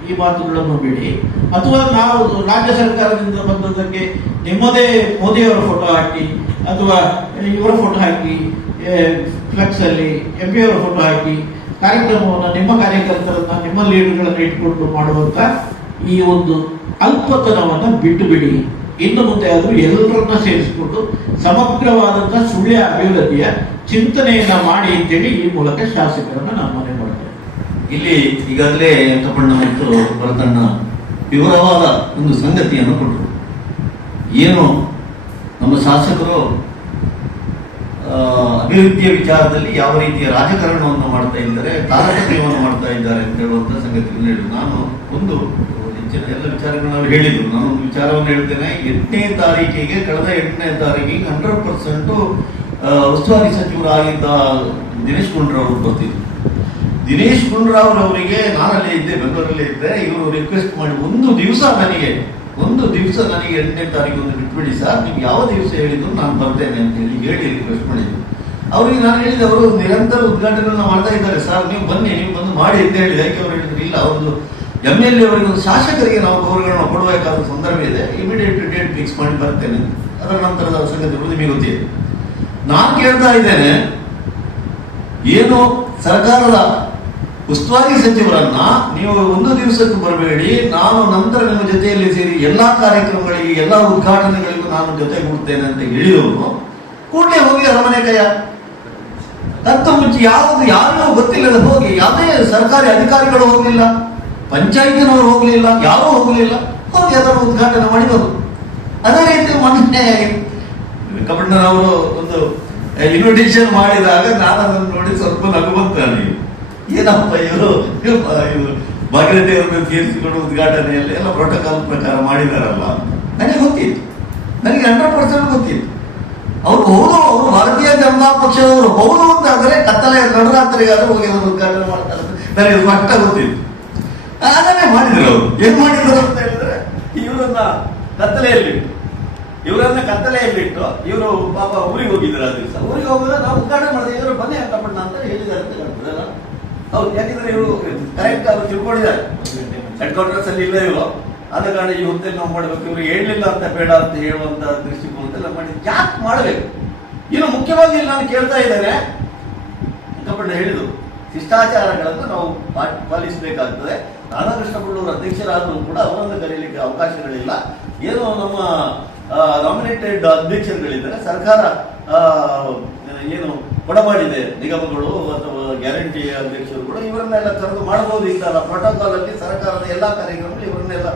ಈ ಮಾತುಗಳನ್ನು ಬಿಡಿ, ಅಥವಾ ನಾವು ರಾಜ್ಯ ಸರ್ಕಾರದಿಂದ ಬಂದದಕ್ಕೆ ನಿಮ್ಮದೇ ಮೋದಿಯವರ ಫೋಟೋ ಹಾಕಿ ಅಥವಾ ಇವರ ಫೋಟೋ ಹಾಕಿ ಫ್ಲೆಕ್ಸ್ ಅಲ್ಲಿ MP ಅವರ ಫೋಟೋ ಹಾಕಿ ಕಾರ್ಯಕ್ರಮವನ್ನು ನಿಮ್ಮ ಕಾರ್ಯಕರ್ತರನ್ನ, ನಿಮ್ಮ ಲೀಡರ್ಗಳನ್ನು ಇಟ್ಕೊಂಡು ಮಾಡುವಂತ ಈ ಒಂದು ಅಲ್ಪತನವನ್ನು ಬಿಟ್ಟು ಬಿಡಿ. ಇನ್ನು ಮುಂದೆ ಆದರೂ ಎಲ್ಲರನ್ನ ಸೇರಿಸಿಕೊಂಡು ಸಮಗ್ರವಾದಂತಹ ಸುಳ್ಯ ಅಭಿವೃದ್ಧಿಯ ಚಿಂತನೆಯನ್ನ ಮಾಡಿ ಅಂತೇಳಿ ಈ ಮೂಲಕ ಶಾಸಕರನ್ನ ನಾನು ಮನವಿ ಮಾಡ್ತೇನೆ. ಇಲ್ಲಿ ಈಗಾಗಲೇ ವೆಂಕಟಣ್ಣ ಮತ್ತು ಭರತಣ್ಣ ವಿವರವಾದ ಒಂದು ಸಂಗತಿಯನ್ನು ಕೊಟ್ಟರು. ಏನು ನಮ್ಮ ಶಾಸಕರು ಅಭಿವೃದ್ಧಿಯ ವಿಚಾರದಲ್ಲಿ ಯಾವ ರೀತಿಯ ರಾಜಕಾರಣವನ್ನು ಮಾಡ್ತಾ ಇದ್ದಾರೆ, ತಾರತಮ್ಯವನ್ನು ಮಾಡ್ತಾ ಇದ್ದಾರೆ ಅಂತ ಹೇಳುವಂತ ಸಂಗತಿಯನ್ನು ಹೇಳಿದ್ರು. ನಾನು ಒಂದು ಹೆಚ್ಚಿನ ಎಲ್ಲ ವಿಚಾರಗಳನ್ನು ಹೇಳಿದ್ರು. ನಾನು ಒಂದು ವಿಚಾರವನ್ನು ಹೇಳ್ತೇನೆ. 8ನೇ ತಾರೀಕಿಗೆ ಕಳೆದ 8ನೇ ತಾರೀಕಿಗೆ 100% ಉಸ್ತುವಾರಿ ಸಚಿವರಾಗಿದ್ದ ದಿನೇಶ್ ಗುಂಡೂರಾವ್ ಬರ್ತಿದ್ರು. ದಿನೇಶ್ ಗುಂಡೂರಾವ್ ಅವರಿಗೆ ನಾನಲ್ಲೇ ಇದ್ದೆ, ಬೆಂಗಳೂರಲ್ಲೇ ಇದ್ದೆ. ಇವರು ರಿಕ್ವೆಸ್ಟ್ ಮಾಡಿ ಒಂದು ದಿವಸ ನನಗೆ 8ನೇ ತಾರೀಕು ಒಂದು ಬಿಟ್ಬಿಡಿ ಸರ್, ನೀವು ಯಾವ ದಿವಸ ಹೇಳಿದ್ರು ನಾನು ಬರ್ತೇನೆ ಅಂತ ಹೇಳಿ ರಿಕ್ವೆಸ್ಟ್ ಮಾಡಿದ್ರು. ಅವ್ರಿಗೆ ನಾನು ಹೇಳಿದೆ, ಅವರು ನಿರಂತರ ಉದ್ಘಾಟನೆಗಳನ್ನ ಮಾಡ್ತಾ ಇದ್ದಾರೆ ಸರ್, ನೀವು ಬಂದು ಮಾಡಿ ಅಂತ ಹೇಳಿದೆ. ಯಾಕೆ ಅವರು ಹೇಳಿದ್ರು, ಇಲ್ಲ ಒಂದು MLA ಅವರಿಗೆ ಒಂದು ಶಾಸಕರಿಗೆ ನಾವು ಗೌರವಗಳನ್ನ ಕೊಡಬೇಕಾದ ಸಂದರ್ಭ ಇದೆ, ಇಮಿಡಿಯೇಟ್ ಡೇಟ್ ಫಿಕ್ಸ್ ಮಾಡಿ ಬರ್ತೇನೆ. ಅದರ ನಂತರದ ಸಂಗತಿಗಳು ನಿಮಗೆ ಗೊತ್ತಿದೆ. ನಾನು ಕೇಳ್ತಾ ಇದ್ದೇನೆ, ಏನು ಸರ್ಕಾರದ ಉಸ್ತುವಾರಿ ಸಚಿವರನ್ನ ನೀವು ಒಂದು ದಿವಸಕ್ಕೆ ಬರಬೇಡಿ, ನಾನು ನಂತರ ನಿಮ್ಮ ಜೊತೆಯಲ್ಲಿ ಸೇರಿ ಎಲ್ಲಾ ಕಾರ್ಯಕ್ರಮಗಳಿಗೆ, ಎಲ್ಲಾ ಉದ್ಘಾಟನೆಗಳಿಗೂ ನಾನು ಜೊತೆಗೂಡ್ತೇನೆ ಅಂತ ಹೇಳಿದವರು ಕೂಡಲೇ ಹೋಗಿ ಅರಮನೆ ಕೈಯ ತತ್ತ ಮುಂಚೆ ಯಾರಿಗೂ ಗೊತ್ತಿಲ್ಲದ ಹೋಗಿ, ಯಾವುದೇ ಸರ್ಕಾರಿ ಅಧಿಕಾರಿಗಳು ಹೋಗಲಿಲ್ಲ, ಪಂಚಾಯತಿನವರು ಹೋಗಲಿಲ್ಲ, ಯಾರೂ ಹೋಗಲಿಲ್ಲ, ಹೋಗಿ ಅದನ್ನು ಉದ್ಘಾಟನೆ ಮಾಡಿದರು. ಅದೇ ರೀತಿ ಮೊನ್ನೆ ಕಬಣ್ಣನವರು ಒಂದು ಇನ್ವಿಟೇಷನ್ ಮಾಡಿದಾಗ ನಾನು ಅದನ್ನು ನೋಡಿ ಸ್ವಲ್ಪ ನಗು ಬಂತಾನೆ. ಏನಪ್ಪ ಇವರು ಭಾಗೀರಥಿಯವರನ್ನು ಸೇರಿಸಿಕೊಂಡು ಉದ್ಘಾಟನೆಯಲ್ಲಿ ಎಲ್ಲ ಪ್ರೋಟೋಕಾಲ್ ಪ್ರಕಾರ ಮಾಡಿದಾರಲ್ಲ. ನನಗೆ ಗೊತ್ತಿತ್ತು, ನನಗೆ 100% ಗೊತ್ತಿತ್ತು. ಅವರು ಹೌದು, ಅವರು ಭಾರತೀಯ ಜನತಾ ಪಕ್ಷದವರು ಹೌದು ಅಂತಾದರೆ ಕತ್ತಲೆ ನಡರಾತ್ರಿಗಾದ್ರೂ ಹೋಗಿ ಅವರು ಉದ್ಘಾಟನೆ ಮಾಡ್ತಾರೆ ನನಗೆ ಸ್ಪಷ್ಟ ಗೊತ್ತಿತ್ತು. ಅದನ್ನೇ ಮಾಡಿದ್ರು. ಅವರು ಏನ್ ಮಾಡಿದ್ರು ಅಂತ ಹೇಳಿದ್ರೆ, ಇವರನ್ನ ಕತ್ತಲೆಯಲ್ಲಿಟ್ಟು ಇವರು ಪಾಪ ಊರಿಗೆ ಹೋಗಿದ್ರು. ಆ ದಿವಸ ಊರಿಗೆ ಹೋಗಿದ್ರೆ ನಾವು ಉದ್ಘಾಟನೆ ಮಾಡಿದ್ರೆ ಇವರು ಬನ್ನಿ ಅಂತ ಅಂತ ಹೇಳಿದ್ದಾರೆ ಅಂತ ಕಾಣ್ತದಲ್ಲ. ಹೌದು, ಯಾಕೆಂದ್ರೆ ಇವರು ಕರೆಕ್ಟ್ ಅವರು ತಿಳ್ಕೊಂಡಿದ್ದಾರೆ, ಹೆಡ್ ಕ್ವಾರ್ಟರ್ಸ್ ಅಲ್ಲಿ ಇಲ್ಲ ಇವರು. ಆದ ಕಾರಣ ಈ ಹೊತ್ತಲ್ಲಿ ನಾವು ಮಾಡ್ಬೇಕು, ಇವರು ಹೇಳಲಿಲ್ಲ ಅಂತ ಬೇಡ ಅಂತ ಹೇಳುವಂತ ದೃಷ್ಟಿಕೋನದಲ್ಲಿ ಮಾಡಿ ಯಾಕೆ ಮಾಡಬೇಕು. ಇನ್ನು ಮುಖ್ಯವಾಗಿ ಇಲ್ಲಿ ನಾನು ಕೇಳ್ತಾ ಇದ್ದೇನೆ, ವೆಂಕಟಣ್ಣ ಹೇಳಿದ್ರು, ಶಿಷ್ಟಾಚಾರಗಳನ್ನು ನಾವು ಪಾಲಿಸಬೇಕಾಗ್ತದೆ. ರಾಧಾಕೃಷ್ಣ ಬಳ್ಳೂರು ಅಧ್ಯಕ್ಷರಾದರೂ ಕೂಡ ಅವರನ್ನು ಕರೀಲಿಕ್ಕೆ ಅವಕಾಶಗಳಿಲ್ಲ. ಏನು ನಮ್ಮ ನಾಮಿನೇಟೆಡ್ ಅಧ್ಯಕ್ಷರುಗಳಿದ್ದಾರೆ, ಸರ್ಕಾರ ಏನು ಕೊಡಮಾಡಿದೆ ನಿಗಮಗಳು ಅಥವಾ ಗ್ಯಾರಂಟಿ ಅಧ್ಯಕ್ಷರು ಕೂಡ ಇವರನ್ನೆಲ್ಲ ಕರೆದು ಮಾಡಬಹುದು. ಇದ್ದಲ್ಲ ಪ್ರೋಟೋಕಾಲ್ ಅಲ್ಲಿ ಸರ್ಕಾರದ ಎಲ್ಲಾ ಕಾರ್ಯಕ್ರಮಗಳು ಇವರನ್ನೆಲ್ಲ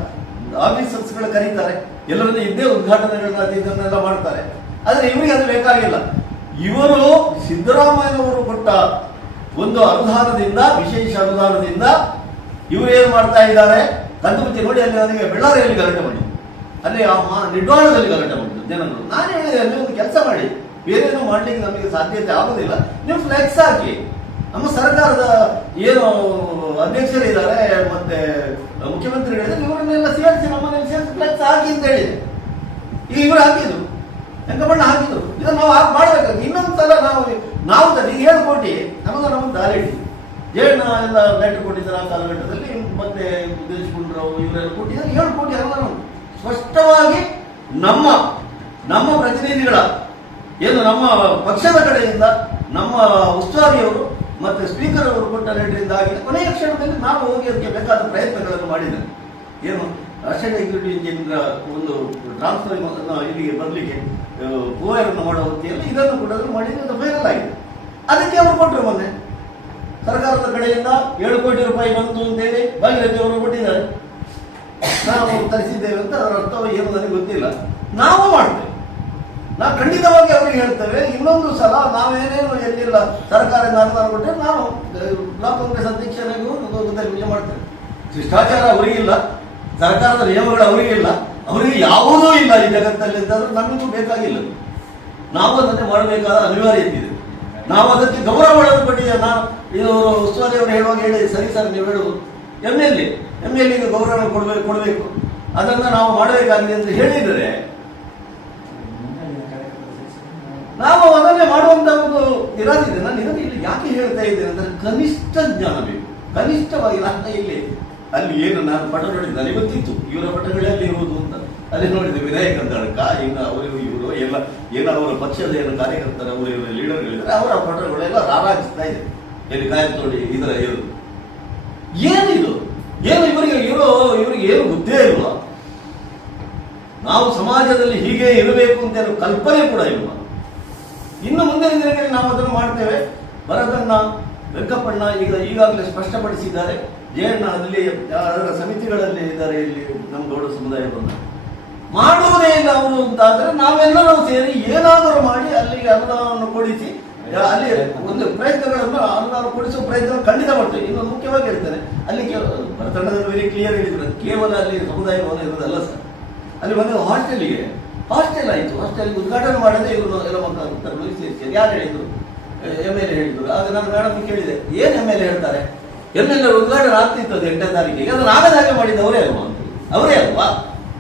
ಆಫೀಸರ್ಸ್ಗಳು ಕರೀತಾರೆ, ಎಲ್ಲರನ್ನ ಇದ್ದೇ ಉದ್ಘಾಟನೆಗಳನ್ನ ಇದನ್ನೆಲ್ಲ ಮಾಡ್ತಾರೆ. ಆದ್ರೆ ಇವರಿಗೆ ಅದು ಬೇಕಾಗಿಲ್ಲ. ಇವರು ಸಿದ್ದರಾಮಯ್ಯನವರು ಕೊಟ್ಟ ಒಂದು ಅನುದಾನದಿಂದ, ವಿಶೇಷ ಅನುದಾನದಿಂದ ಇವರು ಏನ್ ಮಾಡ್ತಾ ಇದ್ದಾರೆ, ಕಂದು ಮುಚ್ಚಿ ನೋಡಿ. ಅಲ್ಲಿ ನನಗೆ ಬೆಳ್ಳಾರಿಯಲ್ಲಿ ಗಲಾಟೆ ಮಾಡಿ, ಅಲ್ಲಿ ನಿಡ್ವಾಳದಲ್ಲಿ ಗಲಾಟೆ ಮಾಡಿದ್ರು ಜನಗಳು. ನಾನು ಹೇಳಿದೆ, ಅಲ್ಲಿ ಒಂದು ಕೆಲಸ ಮಾಡಿ, ಬೇರೇನು ಮಾಡ್ಲಿಕ್ಕೆ ನಮಗೆ ಸಾಧ್ಯತೆ ಆಗೋದಿಲ್ಲ, ನೀವು ಫ್ಲೆಕ್ಸ್ ಹಾಕಿ, ನಮ್ಮ ಸರ್ಕಾರದ ಏನು ಅಧ್ಯಕ್ಷರಿದ್ದಾರೆ ಮತ್ತೆ ಮುಖ್ಯಮಂತ್ರಿಗಳಿದ್ದಾರೆ, ಇವರನ್ನೆಲ್ಲ ಸೇರಿಸಿ ನಮ್ಮನೆಯಲ್ಲಿ ಸೇರಿಸಿ ಫ್ಲೆಕ್ಸ್ ಹಾಕಿ ಅಂತ ಹೇಳಿದೆ. ಈಗ ಇವರು ಹಾಕಿದ್ರು, ಹೆಂಗಬಣ್ಣ ಹಾಕಿದ್ರು. ಇದನ್ನು ನಾವು ಮಾಡಬೇಕಾದ್ರೆ ಇನ್ನೊಂದ್ಸಲ ನಾವು ಈಗ 7 ಕೋಟಿ ನಮ್ಮದು ದಾರಿಡಿ ಜೇಣ ಎಲ್ಲ ಲೆಟರ್ ಕೊಟ್ಟಿದ್ದಾರೆ ಆ ಕಾಲಘಟ್ಟದಲ್ಲಿ. ಮತ್ತೆ ದಿನೇಶ್ ಗುಂಡೂರಾವ್ ಇವರೆಲ್ಲ ಕೊಟ್ಟಿದ್ದಾರೆ 7 ಕೋಟಿ ಎಲ್ಲ ಸ್ಪಷ್ಟವಾಗಿ ನಮ್ಮ ಪ್ರತಿನಿಧಿಗಳ ಏನು ನಮ್ಮ ಪಕ್ಷದ ಕಡೆಯಿಂದ ನಮ್ಮ ಉಸ್ತುವಾರಿಯವರು ಮತ್ತೆ ಸ್ಪೀಕರ್ ಅವರು ಕೊಟ್ಟ ಲೆಟರಿಂದಾಗಿ ಕೊನೆಯ ಕ್ಷಣದಲ್ಲಿ ನಾವು ಹೋಗಿ ಅದಕ್ಕೆ ಬೇಕಾದ ಪ್ರಯತ್ನಗಳನ್ನು ಮಾಡಿದ್ದೇವೆ. ಏನು ರಾಷ್ಟ್ರೀಯ ಎಕ್ಸಿಕ್ಯೂಟಿವ್ ಇಂಜಿನಿಯರ್ ಒಂದು ಟ್ರಾನ್ಸ್ಫರ್ ಇಲ್ಲಿಗೆ ಬರಲಿಕ್ಕೆ ಪೂವೈರನ್ನು ಮಾಡೋ ಹೊತ್ತಿಯಲ್ಲಿ ಇದನ್ನು ಕೂಡ ಮಾಡಿದ್ರೆ ಅದು ಫೈನಲ್ ಆಗಿದೆ. ಅದಕ್ಕೆ ಅವರು ಕೊಟ್ಟರು ಮೊನ್ನೆ ಸರ್ಕಾರದ ಕಡೆಯಿಂದ 7 ಕೋಟಿ ರೂಪಾಯಿ ಬಂತು ಅಂತೇಳಿ ಭಾಗೀರಥಿ ಅವರು ಕೊಟ್ಟಿದ್ದಾರೆ. ನಾವು ತರಿಸಿದ್ದೇವೆ ಅಂತ ಅದರ ಅರ್ಥ ಏನು ನನಗೆ ಗೊತ್ತಿಲ್ಲ. ನಾವು ಮಾಡ್ತೇವೆ, ನಾವು ಖಂಡಿತವಾಗಿ ಅವರಿಗೆ ಹೇಳ್ತೇವೆ. ಇನ್ನೊಂದು ಸಲ ನಾವೇನೇನು ಎಲ್ಲಿಲ್ಲ ಸರ್ಕಾರದಿಂದ ಅನುದಾನ ಕೊಟ್ಟರೆ ನಾವು ಬ್ಲಾಕ್ ಕಾಂಗ್ರೆಸ್ ಅಧ್ಯಕ್ಷರಾಗಿ ಪೂಜೆ ಮಾಡ್ತೇವೆ. ಶಿಷ್ಟಾಚಾರ ಅವರಿಗಿಲ್ಲ, ಸರ್ಕಾರದ ನಿಯಮಗಳು ಅವರಿಗಿಲ್ಲ, ಅವರಿಗೆ ಯಾವುದೂ ಇಲ್ಲ ಈ ಜಗತ್ತಲ್ಲಿ ಅಂತಂದ್ರೆ ನಮಗೂ ಬೇಕಾಗಿಲ್ಲ. ನಾವು ಅದನ್ನೇ ಮಾಡಬೇಕಾದ ಅನಿವಾರ್ಯತೆ ಇದೆ. ನಾವು ಅದಕ್ಕೆ ಗೌರವಗಳನ್ನು ಕೊಟ್ಟಿದ್ದೇವೆ. ನಾನು ಇದು ಉಸ್ತುವಾರಿ ಅವರು ಹೇಳುವಾಗ ಹೇಳಿ ಸರಿ ಸರ್ ನೀವು ಹೇಳುವುದು ಎಮ್.ಎಲ್.ಎಗೆ ಗೌರವ ಕೊಡಬೇಕು ಅದನ್ನು ನಾವು ಮಾಡಬೇಕಾಗಿದೆ ಅಂತ ಹೇಳಿದರೆ ನಾವು ಅದನ್ನೇ ಮಾಡುವಂತ ಒಂದು ಇರಾದಿದೆ. ನಾನು ಇದನ್ನು ಇಲ್ಲಿ ಯಾಕೆ ಹೇಳ್ತಾ ಇದ್ದೇನೆ ಅಂದ್ರೆ ಕನಿಷ್ಠ ಜ್ಞಾನ ಬೇಕು. ಕನಿಷ್ಠವಾಗಿ ನಾನು ಇಲ್ಲಿ ಅಲ್ಲಿ ಏನು ನಾನು ಪಟ ನೋಡಿದ್ದೆ ನನಗೆ ಗೊತ್ತಿತ್ತು ಇವರ ಪಟಗಳಲ್ಲಿ ಇರುವುದು ಅಂತ. ಅಲ್ಲಿ ನೋಡಿದೆ ವಿನಾಯಕ ದಳಕ ಇನ್ನು ಅವರು ಇವರು ಎಲ್ಲ ಏನೋ ಅವರ ಪಕ್ಷದ ಏನು ಕಾರ್ಯಕರ್ತರ ಅವರು ಇವರು ಲೀಡರ್ಗಳಿದ್ದಾರೆ ಅವರ ಪಟಗಳೆಲ್ಲ ರಾರಾಜಿಸ್ತಾ ಇದೆ. ಇಲ್ಲಿ ಕಾಯತೋಡಿ ಇದರ ಇವರು ಏನಿದು ಏನು ಇವರಿಗೆ ಏನು ಬುದ್ಧೇ ಇಲ್ವಾ? ನಾವು ಸಮಾಜದಲ್ಲಿ ಹೀಗೆ ಇರಬೇಕು ಅಂತ ಕಲ್ಪನೆ ಕೂಡ ಇಲ್ವಾ? ಇನ್ನು ಮುಂದಿನ ದಿನಗಳಲ್ಲಿ ನಾವು ಅದನ್ನು ಮಾಡ್ತೇವೆ. ಭರತಣ್ಣ ವೆಂಕಪ್ಪಣ್ಣ ಈಗಾಗಲೇ ಸ್ಪಷ್ಟಪಡಿಸಿದ್ದಾರೆ. ಜೇರ್ಣದಲ್ಲಿ ಅದರ ಸಮಿತಿಗಳಲ್ಲಿ ಇದ್ದಾರೆ. ಇಲ್ಲಿ ನಮ್ಮ ಗೌಡ ಸಮುದಾಯವನ್ನು ಮಾಡುವುದೇ ಇಲ್ಲ ಅವರು ಅಂತಾದ್ರೆ ನಾವೆಲ್ಲರೂ ಸೇರಿ ಏನಾದರೂ ಮಾಡಿ ಅಲ್ಲಿಗೆ ಅನುದಾನವನ್ನು ಕೊಡಿಸಿ ಅಲ್ಲಿ ಒಂದು ಪ್ರಯತ್ನಗಳನ್ನು ಅನುದಾನ ಕೊಡಿಸುವ ಪ್ರಯತ್ನ ಖಂಡಿತ ಮಾಡ್ತೇವೆ. ಇನ್ನೊಂದು ಮುಖ್ಯವಾಗಿ ಹೇಳ್ತೇನೆ, ಅಲ್ಲಿ ಭರತಣ್ಣದಲ್ಲಿ ವೆರಿ ಕ್ಲಿಯರ್ ಹೇಳಿದ್ರು ಕೇವಲ ಅಲ್ಲಿ ಸಮುದಾಯ ಭವನ ಇರೋದಲ್ಲ ಸರ್. ಅಲ್ಲಿ ಒಂದು ಹಾಸ್ಟೆಲ್ ಆಯಿತು. ಹಾಸ್ಟೆಲ್ಗೆ ಉದ್ಘಾಟನೆ ಮಾಡದೆ ಇವರು ಎಲ್ಲ ಮಕ್ಕಳು ಸೇರಿಸಿ ಯಾರು ಹೇಳಿದ್ರು? ಎಮ್.ಎಲ್.ಎ ಹೇಳಿದ್ರು. ಆಗ ನಾನು ಮೇಡಮ್ ಕೇಳಿದೆ ಏನು ಎಮ್.ಎಲ್.ಎ ಹೇಳ್ತಾರೆ? ಎಮ್.ಎಲ್.ಎ ಉದ್ಘಾಟನೆ ಆಗ್ತಿತ್ತು 8ನೇ ತಾರೀಕಿಗೆ. ಅದನ್ನು ಆಗದಾಗೆ ಮಾಡಿದ್ದು ಅವರೇ ಅಲ್ವಾ?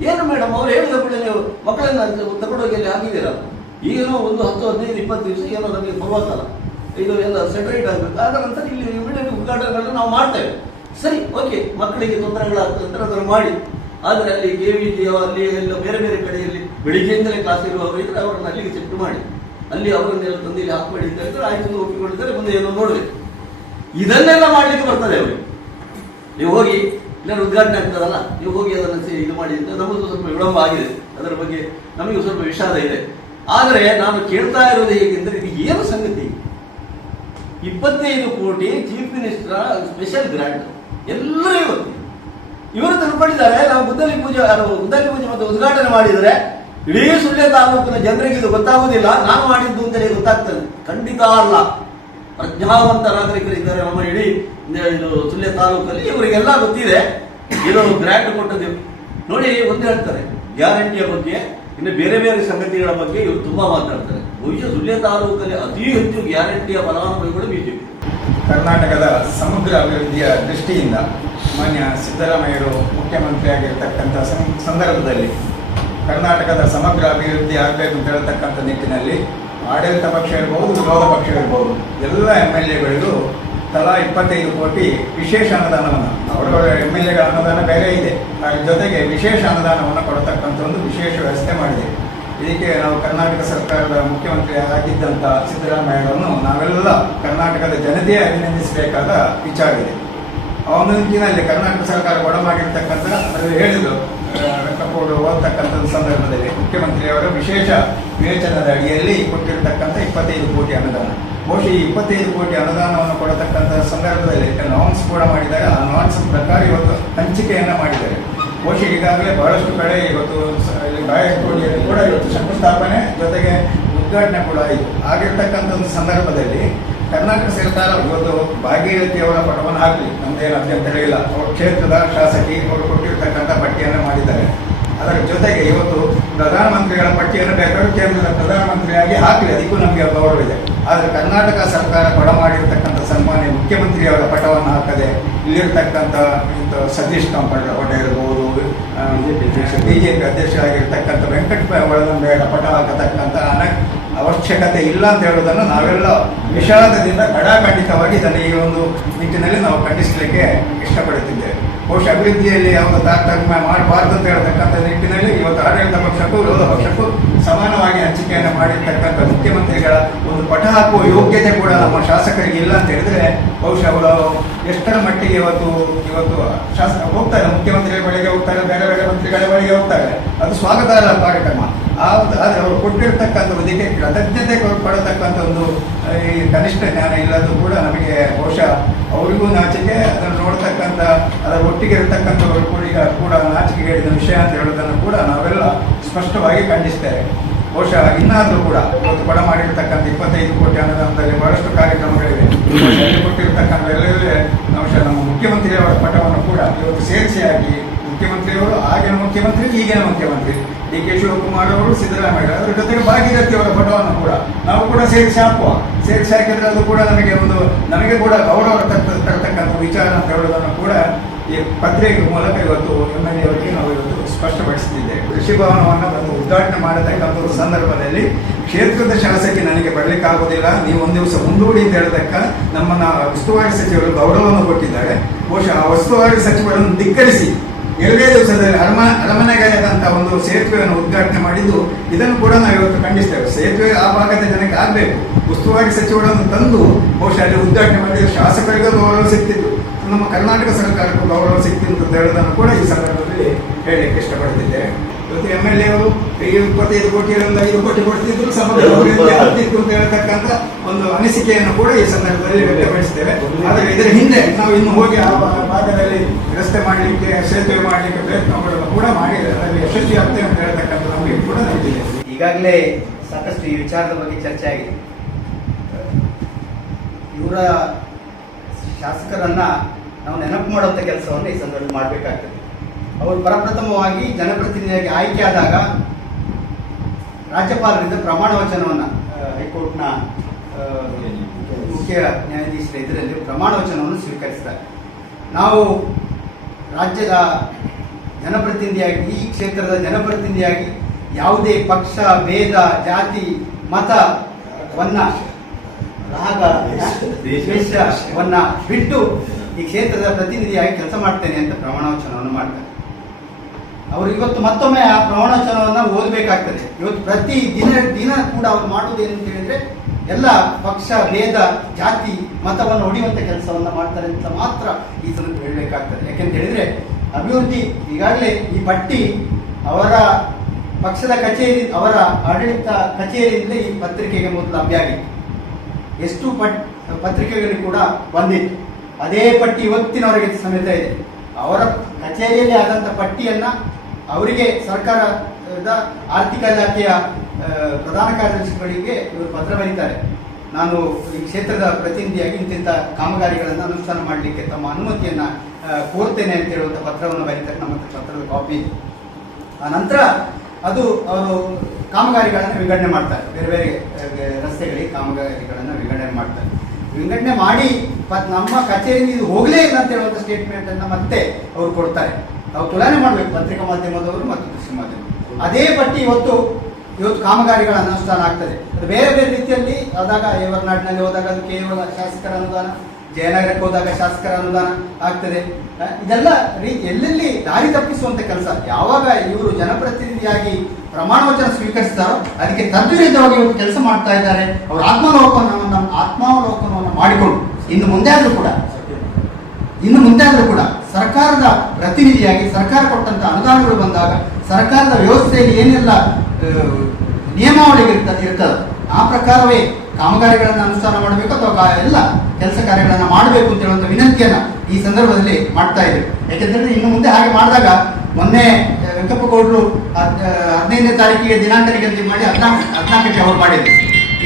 ಏನು ಮೇಡಮ್ ಅವ್ರು ಹೇಳಿದ ಕೂಡ ನೀವು ಮಕ್ಕಳನ್ನ ತಗೊಂಡೋಗಿ ಅಲ್ಲಿ ಹಾಕಿದ್ದೀರ. ಈಗೇನೋ ಒಂದು 10-15-20 ದಿವಸ ಏನೋ ನಮಗೆ ಬರುವತ್ತಲ್ಲ, ಇದು ಎಲ್ಲ ಸೆಟರೇಟ್ ಆಗಬೇಕು. ಆದ ನಂತರ ಇಲ್ಲಿ ಇಮಿಡಿಯೇಟ್ ಉದ್ಘಾಟನೆಗಳನ್ನು ನಾವು ಮಾಡ್ತೇವೆ. ಸರಿ, ಓಕೆ, ಮಕ್ಕಳಿಗೆ ತೊಂದರೆಗಳಾಗ್ತದೆ ಅದನ್ನು ಮಾಡಿ. ಆದರೆ ಅಲ್ಲಿ KVG ಅಲ್ಲಿ ಎಲ್ಲ ಬೇರೆ ಬೇರೆ ಕಡೆಯಲ್ಲಿ ಬೆಳಿಗ್ಗೆಯಿಂದಲೇ ಕ್ಲಾಸ್ ಇರುವವರು ಇದ್ರೆ ಅವರನ್ನು ಅಲ್ಲಿಗೆ ಶಿಫ್ಟ್ ಮಾಡಿ ಅಲ್ಲಿ ಅವರನ್ನೆಲ್ಲ ತಂದು ಇಲ್ಲಿ ಹಾಕಬೇಡಿ ಅಂತ ಹೇಳಿದ್ರೆ ಆಯ್ತು ಒಪ್ಪಿಕೊಂಡಿದ್ದಾರೆ. ಮುಂದೆ ಏನೋ ನೋಡ್ಬೇಕು. ಇದನ್ನೆಲ್ಲ ಮಾಡ್ಲಿಕ್ಕೆ ಬರ್ತದೆ ಅವರಿಗೆ. ನೀವು ಹೋಗಿ ಇಲ್ಲ ಉದ್ಘಾಟನೆ ಆಗ್ತದಲ್ಲ, ನೀವು ಹೋಗಿ ಅದನ್ನು ಇದು ಮಾಡಿ ಅಂತ ನಮ್ಮದು ಸ್ವಲ್ಪ ವಿಳಂಬ ಆಗಿದೆ. ಅದರ ಬಗ್ಗೆ ನಮಗೆ ಸ್ವಲ್ಪ ವಿಷಾದ ಇದೆ. ಆದರೆ ನಾನು ಕೇಳ್ತಾ ಇರೋದು ಹೇಗೆಂದ್ರೆ ಇದು ಏನು ಸಂಗತಿ? 25 ಕೋಟಿ ಚೀಫ್ ಮಿನಿಸ್ಟರ್ ಸ್ಪೆಷಲ್ ಗ್ರಾಂಟ್ ಎಲ್ಲರೂ ಇವರು ತಿಳ್ಕೊಂಡಿದ್ದಾರೆ. ನಾವು ಗುದ್ದಲಿ ಪೂಜೆ ಮತ್ತು ಉದ್ಘಾಟನೆ ಮಾಡಿದರೆ ಇಡೀ ಸುಳ್ಯ ತಾಲೂಕಿನ ಜನರಿಗೆ ಇದು ಗೊತ್ತಾಗುವುದಿಲ್ಲ. ನಾನು ಮಾಡಿದ್ದು ಅಂತೇಳಿ ಗೊತ್ತಾಗ್ತದೆ. ಖಂಡಿತ ಅಲ್ಲ. ಪ್ರಜ್ಞಾವಂತ ನಾಗರಿಕರಿದ್ದಾರೆ ನಮ್ಮ ಇಡೀ ಇದು ಸುಳ್ಯ ತಾಲೂಕಲ್ಲಿ. ಇವರಿಗೆಲ್ಲ ಗೊತ್ತಿದೆ ಇದು ಗ್ರಾಂಟ್ ಕೊಟ್ಟದ್ದು. ನೋಡಿ, ಒಂದು ಹೇಳ್ತಾರೆ ಗ್ಯಾರಂಟಿಯ ಬಗ್ಗೆ, ಇನ್ನು ಬೇರೆ ಬೇರೆ ಸಂಗತಿಗಳ ಬಗ್ಗೆ ಇವರು ತುಂಬಾ ಮಾತಾಡ್ತಾರೆ. ಬಹುಶಃ ಸುಳ್ಯ ತಾಲೂಕಲ್ಲಿ ಅತಿ ಹೆಚ್ಚು ಗ್ಯಾರಂಟಿಯ ಫಲಾನುಭವಿಗಳು ಬಿಜೆಪಿ. ಕರ್ನಾಟಕದ ಸಮಗ್ರ ಅಭಿವೃದ್ಧಿಯ ದೃಷ್ಟಿಯಿಂದ ಮಾನ್ಯ ಸಿದ್ದರಾಮಯ್ಯರು ಮುಖ್ಯಮಂತ್ರಿಯಾಗಿರ್ತಕ್ಕಂಥ ಸಂದರ್ಭದಲ್ಲಿ ಕರ್ನಾಟಕದ ಸಮಗ್ರ ಅಭಿವೃದ್ಧಿ ಆಗಬೇಕು ಅಂತ ಹೇಳ್ತಕ್ಕಂಥ ನಿಟ್ಟಿನಲ್ಲಿ ಆಡಳಿತ ಪಕ್ಷ ಇರ್ಬೋದು, ವಿರೋಧ ಪಕ್ಷ ಇರ್ಬೋದು, ಎಲ್ಲ MLA-ಗಳಿಗೂ ತಲಾ 25 ಕೋಟಿ ವಿಶೇಷ ಅನುದಾನವನ್ನು, ಅವರ MLA-ಗಳ ಅನುದಾನ ಬೇರೆ ಇದೆ, ಅದ್ರ ಜೊತೆಗೆ ವಿಶೇಷ ಅನುದಾನವನ್ನು ಕೊಡತಕ್ಕಂಥ ಒಂದು ವಿಶೇಷ ವ್ಯವಸ್ಥೆ ಮಾಡಿದೆ. ಇದಕ್ಕೆ ನಾವು ಕರ್ನಾಟಕ ಸರ್ಕಾರದ ಮುಖ್ಯಮಂತ್ರಿ ಆಗಿದ್ದಂಥ ಸಿದ್ದರಾಮಯ್ಯರನ್ನು ನಾವೆಲ್ಲ ಕರ್ನಾಟಕದ ಜನತೆಯೇ ಅಭಿನಂದಿಸಬೇಕಾದ ವಿಚಾರ ಇದೆ. ಅವನ ನಿಟ್ಟಿನಲ್ಲಿ ಕರ್ನಾಟಕ ಸರ್ಕಾರ ಒಳಮಾಡಿರ್ತಕ್ಕಂಥ ಅದು ಹೇಳಿದ್ರು ವೆಂಕಪ್ಪಗೌಡ ಓದ್ತಕ್ಕಂಥ ಸಂದರ್ಭದಲ್ಲಿ ಮುಖ್ಯಮಂತ್ರಿಯವರ ವಿಶೇಷ ವಿವೇಚನದ ಅಡಿಯಲ್ಲಿ ಕೊಟ್ಟಿರ್ತಕ್ಕಂಥ 25 ಕೋಟಿ ಅನುದಾನ. ಬಹುಶಃ ಈ 25 ಕೋಟಿ ಅನುದಾನವನ್ನು ಕೊಡತಕ್ಕಂಥ ಸಂದರ್ಭದಲ್ಲಿ ಅನೌನ್ಸ್ ಕೂಡ ಮಾಡಿದ್ದಾರೆ. ಆ ಅನೌನ್ಸ್ ಪ್ರಕಾರ ಇವತ್ತು ಹಂಚಿಕೆಯನ್ನು ಮಾಡಿದ್ದಾರೆ. ಬಹುಶಃ ಈಗಾಗಲೇ ಬಹಳಷ್ಟು ಕಡೆ ಇವತ್ತು ಬಾಯಕೋಡಿಯಲ್ಲಿ ಕೂಡ ಇವತ್ತು ಶಂಕುಸ್ಥಾಪನೆ ಜೊತೆಗೆ ಉದ್ಘಾಟನೆ ಕೂಡ ಆಯಿತು. ಆಗಿರ್ತಕ್ಕಂಥ ಒಂದು ಸಂದರ್ಭದಲ್ಲಿ ಕರ್ನಾಟಕ ಸರ್ಕಾರ ಇವತ್ತು ಭಾಗೀರಥಿಯವರ ಪಟವನ್ನು ಹಾಕಲಿ, ನಮ್ದೇನು ಅಭ್ಯಂತರ ಇಲ್ಲ. ಅವ್ರ ಕ್ಷೇತ್ರದ ಶಾಸಕಿ ಅವರು ಕೊಟ್ಟಿರ್ತಕ್ಕಂಥ ಪಟ್ಟಿಯನ್ನು ಮಾಡಿದ್ದಾರೆ. ಅದರ ಜೊತೆಗೆ ಇವತ್ತು ಪ್ರಧಾನಮಂತ್ರಿಗಳ ಪಟ್ಟಿಯನ್ನು ಬೇಕಾದ್ರೂ ಕೇಂದ್ರದ ಪ್ರಧಾನಮಂತ್ರಿಯಾಗಿ ಹಾಕಲಿ, ಅದಕ್ಕೂ ನಮಗೆ ಗೌರವ ಇದೆ. ಆದರೆ ಕರ್ನಾಟಕ ಸರ್ಕಾರ ಕೊಡ ಮಾಡಿರ್ತಕ್ಕಂಥ ಸನ್ಮಾನ್ಯ ಮುಖ್ಯಮಂತ್ರಿಯವರ ಪಟವನ್ನು ಹಾಕದೆ ಇಲ್ಲಿರ್ತಕ್ಕಂಥ ಸತೀಶ್ ಕಂಪೌಂಡ ಇರ್ಬೋದು, ಬಿಜೆಪಿ ಅಧ್ಯಕ್ಷರಾಗಿರ್ತಕ್ಕಂಥ ವೆಂಕಟ ಒಳಗೊಂಬೆಯವರ ಪಟ ಹಾಕತಕ್ಕಂಥ ಅವಶ್ಯಕತೆ ಇಲ್ಲ ಅಂತ ಹೇಳೋದನ್ನು ನಾವೆಲ್ಲ ವಿಷಾದದಿಂದ ಖಡಾಖಂಡಿತವಾಗಿ ಇದನ್ನು ಈ ಒಂದು ನಿಟ್ಟಿನಲ್ಲಿ ನಾವು ಖಂಡಿಸಲಿಕ್ಕೆ ಇಷ್ಟಪಡುತ್ತಿದ್ದೇವೆ. ಬಹುಶಃ ಅಭಿವೃದ್ಧಿಯಲ್ಲಿ ಯಾವುದೋ ತಾರತಮ್ಯ ಮಾಡಬಾರ್ದು ಅಂತ ಹೇಳ್ತಕ್ಕಂಥ ನಿಟ್ಟಿನಲ್ಲಿ ಇವತ್ತು ಆಡಳಿತ ಪಕ್ಷಕ್ಕೂ ವಿರೋಧ ಪಕ್ಷಕ್ಕೂ ಸಮಾನವಾಗಿ ಹಂಚಿಕೆಯನ್ನು ಮಾಡಿರ್ತಕ್ಕಂಥ ಮುಖ್ಯಮಂತ್ರಿಗಳ ಒಂದು ಪಟ ಹಾಕುವ ಯೋಗ್ಯತೆ ಕೂಡ ನಮ್ಮ ಶಾಸಕರಿಗೆ ಇಲ್ಲ ಅಂತ ಹೇಳಿದ್ರೆ ಬಹುಶಃ ಅವರು ಎಷ್ಟರ ಮಟ್ಟಿಗೆ ಇವತ್ತು ಶಾಸಕ ಹೋಗ್ತಾರೆ, ಮುಖ್ಯಮಂತ್ರಿಗಳ ಬಳಿಗೆ ಹೋಗ್ತಾರೆ, ಬೇರೆ ಬೇರೆ ಮಂತ್ರಿಗಳ ಬಳಿಗೆ ಹೋಗ್ತಾರೆ, ಅದು ಸ್ವಾಗತಾರ್ಹ ಕಾರ್ಯಕ್ರಮ. ಆದರೆ ಅವರು ಕೊಟ್ಟಿರ್ತಕ್ಕಂಥ ಇದಕ್ಕೆ ಕೃತಜ್ಞತೆ ಪಡತಕ್ಕಂಥ ಒಂದು ಈ ಕನಿಷ್ಠ ಜ್ಞಾನ ಇಲ್ಲದ್ದು ಕೂಡ ನಮಗೆ ಬಹುಶಃ ಅವರಿಗೂ ನಾಚಿಕೆ, ಅದನ್ನು ನೋಡ್ತಕ್ಕಂಥ ಅದರ ಒಟ್ಟಿಗೆ ಇರತಕ್ಕಂಥವರು ಕೂಡ ನಾಚಿಕೆ ಹೇಳಿದ ವಿಷಯ ಅಂತ ಹೇಳೋದನ್ನು ಕೂಡ ನಾವೆಲ್ಲ ಸ್ಪಷ್ಟವಾಗಿ ಖಂಡಿಸ್ತೇವೆ. ಬಹುಶಃ ಇನ್ನಾದರೂ ಕೂಡ ಇವತ್ತು ಕೊಡ ಮಾಡಿರ್ತಕ್ಕಂಥ 25 ಕೋಟಿ ಅನುದಾನದಲ್ಲಿ ಬಹಳಷ್ಟು ಕಾರ್ಯಕ್ರಮಗಳಿವೆ. ಕೊಟ್ಟಿರ್ತಕ್ಕಂಥ ಎಲ್ಲವೇ ಬಹುಶಃ ನಮ್ಮ ಮುಖ್ಯಮಂತ್ರಿಯವರ ಪಟವನ್ನು ಕೂಡ ಇವತ್ತು ಸೇರಿಸಿ ಹಾಕಿ, ಮುಖ್ಯಮಂತ್ರಿಯವರು ಆಗಿನ ಮುಖ್ಯಮಂತ್ರಿ ಈಗಿನ ಮುಖ್ಯಮಂತ್ರಿ ಡಿ.ಕೆ. ಶಿವಕುಮಾರ್ ಅವರು, ಸಿದ್ದರಾಮಯ್ಯ ಅದರ ಜೊತೆಗೆ ಭಾಗೀರಥಿಯವರ ಪಟವನ್ನು ಕೂಡ ನಾವು ಕೂಡ ಸೇರಿಸಿ ಹಾಕುವ. ಸೇರಿಸಿ ಹಾಕಿದ್ರೆ ಅದು ಕೂಡ ನಮಗೆ ಕೂಡ ಗೌರವ ತರತಕ್ಕಂಥ ವಿಚಾರ ಅಂತ ಹೇಳೋದನ್ನು ಕೂಡ ಈ ಪತ್ರಿಕೆ ಮೂಲಕ ಇವತ್ತು MLA ಅವರಿಗೆ ನಾವು ಇವತ್ತು ಸ್ಪಷ್ಟಪಡಿಸುತ್ತಿದ್ದೇವೆ. ಕೃಷಿ ಭವನವನ್ನು ಬಂದು ಉದ್ಘಾಟನೆ ಮಾಡತಕ್ಕಂಥ ಒಂದು ಸಂದರ್ಭದಲ್ಲಿ ಕ್ಷೇತ್ರದ ಶಾಸಕಿ ನನಗೆ ಬರಲಿಕ್ಕಾಗೋದಿಲ್ಲ, ನೀವು ಒಂದು ದಿವಸ ಮುಂದೂಡಿ ಅಂತ ಹೇಳತಕ್ಕ ನಮ್ಮನ್ನ ಉಸ್ತುವಾರಿ ಸಚಿವರು ಗೌರವವನ್ನು ಕೊಟ್ಟಿದ್ದಾರೆ. ಬಹುಶಃ ಆ ಉಸ್ತುವಾರಿ ಸಚಿವರನ್ನು ಧಿಕ್ಕರಿಸಿ 2 ದಿವಸದಲ್ಲಿ ಅರಮನೆಗಾದಂಥ ಒಂದು ಸೇತುವೆಯನ್ನು ಉದ್ಘಾಟನೆ ಮಾಡಿದ್ದು, ಇದನ್ನು ಕೂಡ ನಾವು ಇವತ್ತು ಖಂಡಿಸ್ತೇವೆ. ಸೇತುವೆ ಆ ಭಾಗದ ಜನಕ್ಕೆ ಆಗಬೇಕು. ಉಸ್ತುವಾರಿ ಸಚಿವರನ್ನು ತಂದು ಬಹುಶಃ ಅಲ್ಲಿ ಉದ್ಘಾಟನೆ ಮಾಡಿದ ಶಾಸಕರಿಗೂ ಗೌರವ ಸಿಗ್ತಿತ್ತು, ನಮ್ಮ ಕರ್ನಾಟಕ ಸರ್ಕಾರಕ್ಕೂ ಗೌರವ ಸಿಗ್ತಿತ್ತು ಅಂತ ಹೇಳೋದನ್ನು ಕೂಡ ಈ ಸಂದರ್ಭದಲ್ಲಿ ಹೇಳಲಿಕ್ಕೆ ಇಷ್ಟಪಡ್ತಿದ್ದೇವೆ. ಇವತ್ತು MLA ಅವರು 25 ಕೋಟಿಯಿಂದ 5 ಕೋಟಿ ಕೊಡ್ತಿದ್ರು, ಸಮಗ್ರ ಅಭಿವೃದ್ಧಿ ಆಗ್ತಿತ್ತು ಅಂತ ಹೇಳ್ತಕ್ಕಂಥ ಒಂದು ಅನಿಸಿಕೆಯನ್ನು ಕೂಡ ಈ ಸಂದರ್ಭದಲ್ಲಿ ವ್ಯಕ್ತಪಡಿಸ್ತೇವೆ. ಆದರೆ ಇದರ ಹಿಂದೆ ನಾವು ಇನ್ನು ಹೋಗಿ ಆ ಭಾಗದಲ್ಲಿ ರಸ್ತೆ ಮಾಡಲಿಕ್ಕೆ, ಸೇತುವೆ ಮಾಡಲಿಕ್ಕೆ ಪ್ರಯತ್ನಗಳನ್ನು ಕೂಡ ಮಾಡಿ ಅದರಲ್ಲಿ ಯಶಸ್ವಿ ಆಗ್ತೇವೆ ಅಂತ ಹೇಳ್ತಕ್ಕಂಥ ನಮಗೆ ಕೂಡ ನಡೀತಿದೆ. ಈಗಾಗಲೇ ಸಾಕಷ್ಟು ಈ ವಿಚಾರದ ಬಗ್ಗೆ ಚರ್ಚೆ ಆಗಿದೆ. ಇವರ ಶಾಸಕರನ್ನ ನಾವು ನೆನಪು ಮಾಡುವಂಥ ಕೆಲಸವನ್ನು ಈ ಸಂದರ್ಭದಲ್ಲಿ ಮಾಡಬೇಕಾಗ್ತದೆ. ಅವರು ಪ್ರಪ್ರಥಮವಾಗಿ ಜನಪ್ರತಿನಿಧಿಯಾಗಿ ಆಯ್ಕೆಯಾದಾಗ ರಾಜ್ಯಪಾಲರಿಂದ ಪ್ರಮಾಣ ವಚನವನ್ನು ಹೈಕೋರ್ಟ್ನ ಮುಖ್ಯ ನ್ಯಾಯಾಧೀಶರ ಇದರಲ್ಲಿ ಪ್ರಮಾಣ ವಚನವನ್ನು ಸ್ವೀಕರಿಸಿದ್ದಾರೆ. ನಾವು ರಾಜ್ಯದ ಜನಪ್ರತಿನಿಧಿಯಾಗಿ, ಈ ಕ್ಷೇತ್ರದ ಜನಪ್ರತಿನಿಧಿಯಾಗಿ ಯಾವುದೇ ಪಕ್ಷ, ಭೇದ, ಜಾತಿ, ಮತವನ್ನ, ರಾಗ, ದ್ವೇಷವನ್ನ ಬಿಟ್ಟು ಈ ಕ್ಷೇತ್ರದ ಪ್ರತಿನಿಧಿಯಾಗಿ ಕೆಲಸ ಮಾಡ್ತೇನೆ ಅಂತ ಪ್ರಮಾಣ ವಚನವನ್ನು ಮಾಡ್ತಾರೆ. ಅವರು ಇವತ್ತು ಮತ್ತೊಮ್ಮೆ ಆ ಪ್ರಮಾಣ ವಚನವನ್ನು ಓದಬೇಕಾಗ್ತದೆ. ಇವತ್ತು ಪ್ರತಿ ದಿನ ಕೂಡ ಅವ್ರು ಮಾಡುವುದು ಏನು ಅಂತ ಹೇಳಿದ್ರೆ ಎಲ್ಲ ಪಕ್ಷ, ಭೇದ, ಜಾತಿ, ಮತವನ್ನು ಹೊಡೆಯುವಂಥ ಕೆಲಸವನ್ನ ಮಾಡ್ತಾರೆ ಅಂತ ಮಾತ್ರ ಈ ಸಂದರ್ಭ ಹೇಳಬೇಕಾಗ್ತದೆ. ಯಾಕೆಂತ ಹೇಳಿದ್ರೆ ಅಭಿವೃದ್ಧಿ ಈಗಾಗಲೇ ಈ ಪಟ್ಟಿ ಅವರ ಪಕ್ಷದ ಕಚೇರಿ, ಅವರ ಆಡಳಿತ ಕಚೇರಿಯಿಂದ ಈ ಪತ್ರಿಕೆಗೆ ಮೊದಲು ಲಭ್ಯ ಆಗಿತ್ತು. ಎಷ್ಟು ಪತ್ರಿಕೆಗಳಿಗೆ ಕೂಡ ಬಂದಿತ್ತು. ಅದೇ ಪಟ್ಟಿ ಇವತ್ತಿನವರೆಗೆ ಸಮೇತ ಇದೆ. ಅವರ ಕಚೇರಿಯಲ್ಲಿ ಆದಂಥ ಪಟ್ಟಿಯನ್ನ ಅವರಿಗೆ ಸರ್ಕಾರದ ಆರ್ಥಿಕ ಇಲಾಖೆಯ ಪ್ರಧಾನ ಕಾರ್ಯದರ್ಶಿಗಳಿಗೆ ಇವರು ಪತ್ರ ಬರೀತಾರೆ. ನಾನು ಈ ಕ್ಷೇತ್ರದ ಪ್ರತಿನಿಧಿಯಾಗಿ ಇಂತಿಂಥ ಕಾಮಗಾರಿಗಳನ್ನು ಅನುಷ್ಠಾನ ಮಾಡಲಿಕ್ಕೆ ತಮ್ಮ ಅನುಮತಿಯನ್ನ ಕೋರ್ತೇನೆ ಅಂತ ಹೇಳುವಂಥ ಪತ್ರವನ್ನು ಬರೀತಾರೆ. ನಮ್ಮ ಪತ್ರದ ಕಾಪಿ. ಆ ನಂತರ ಅದು ಅವರು ಕಾಮಗಾರಿಗಳನ್ನು ವಿಂಗಡಣೆ ಮಾಡ್ತಾರೆ. ಬೇರೆ ಬೇರೆ ರಸ್ತೆಗಳಿಗೆ ಕಾಮಗಾರಿಗಳನ್ನು ವಿಂಗಡಣೆ ಮಾಡ್ತಾರೆ. ವಿಂಗಡಣೆ ಮಾಡಿ ನಮ್ಮ ಕಚೇರಿಗೆ ಇದು ಹೋಗಲೇ ಇಲ್ಲ ಅಂತ ಹೇಳುವಂಥ ಸ್ಟೇಟ್ಮೆಂಟ್ ಅನ್ನು ಮತ್ತೆ ಅವರು ಕೊಡ್ತಾರೆ. ನಾವು ತುಲನೆ ಮಾಡಬೇಕು, ಪತ್ರಿಕಾ ಮಾಧ್ಯಮದವರು ಮತ್ತು ದೃಶ್ಯ ಮಾಧ್ಯಮ. ಅದೇ ಪಟ್ಟಿ ಇವತ್ತು ಕಾಮಗಾರಿಗಳ ಅನುಷ್ಠಾನ ಆಗ್ತದೆ. ಅದು ಬೇರೆ ಬೇರೆ ರೀತಿಯಲ್ಲಿ ಆದಾಗ, ಏವರ್ನಾಡಿನಲ್ಲಿ ಹೋದಾಗ ಅದು ಕೇವಲ ಶಾಸಕರ ಅನುದಾನ, ಜಯನಗರಕ್ಕೆ ಹೋದಾಗ ಶಾಸಕರ ಅನುದಾನ ಆಗ್ತದೆ. ಇದೆಲ್ಲ ಎಲ್ಲೆಲ್ಲಿ ದಾರಿ ತಪ್ಪಿಸುವಂತ ಕೆಲಸ. ಯಾವಾಗ ಇವರು ಜನಪ್ರತಿನಿಧಿಯಾಗಿ ಪ್ರಮಾಣ ವಚನ ಸ್ವೀಕರಿಸಿದಾರೋ ಅದಕ್ಕೆ ತದ್ವಿರುದ್ಧವಾಗಿ ಇವತ್ತು ಕೆಲಸ ಮಾಡ್ತಾ ಇದ್ದಾರೆ. ಅವರು ಆತ್ಮಾವಲೋಕನವನ್ನು ಮಾಡಿಕೊಂಡು ಇನ್ನು ಮುಂದೆ ಆದ್ರೂ ಕೂಡ ಸರ್ಕಾರದ ಪ್ರತಿನಿಧಿಯಾಗಿ ಸರ್ಕಾರ ಕೊಟ್ಟಂತ ಅನುದಾನಗಳು ಬಂದಾಗ ಸರ್ಕಾರದ ವ್ಯವಸ್ಥೆಯಲ್ಲಿ ಏನೆಲ್ಲ ನಿಯಮಾವಳಿಗಳಿರ್ತದೆ ಆ ಪ್ರಕಾರವೇ ಕಾಮಗಾರಿಗಳನ್ನು ಅನುಷ್ಠಾನ ಮಾಡಬೇಕು ಅಥವಾ ಎಲ್ಲ ಕೆಲಸ ಕಾರ್ಯಗಳನ್ನು ಮಾಡಬೇಕು ಅಂತ ಹೇಳುವಂಥ ವಿನಂತಿಯನ್ನ ಈ ಸಂದರ್ಭದಲ್ಲಿ ಮಾಡ್ತಾ ಇದ್ರು. ಯಾಕೆಂದ್ರೆ ಇನ್ನು ಮುಂದೆ ಹಾಗೆ ಮಾಡಿದಾಗ, ಮೊನ್ನೆ ವೆಂಕಪ್ಪ ಗೌಡರು 15ನೇ ತಾರೀಕಿಗೆ ದಿನಾಂಕ ನಿಗದಿ ಮಾಡಿ 14ಕ್ಕೆ ಅವರು ಮಾಡಿದ್ರು.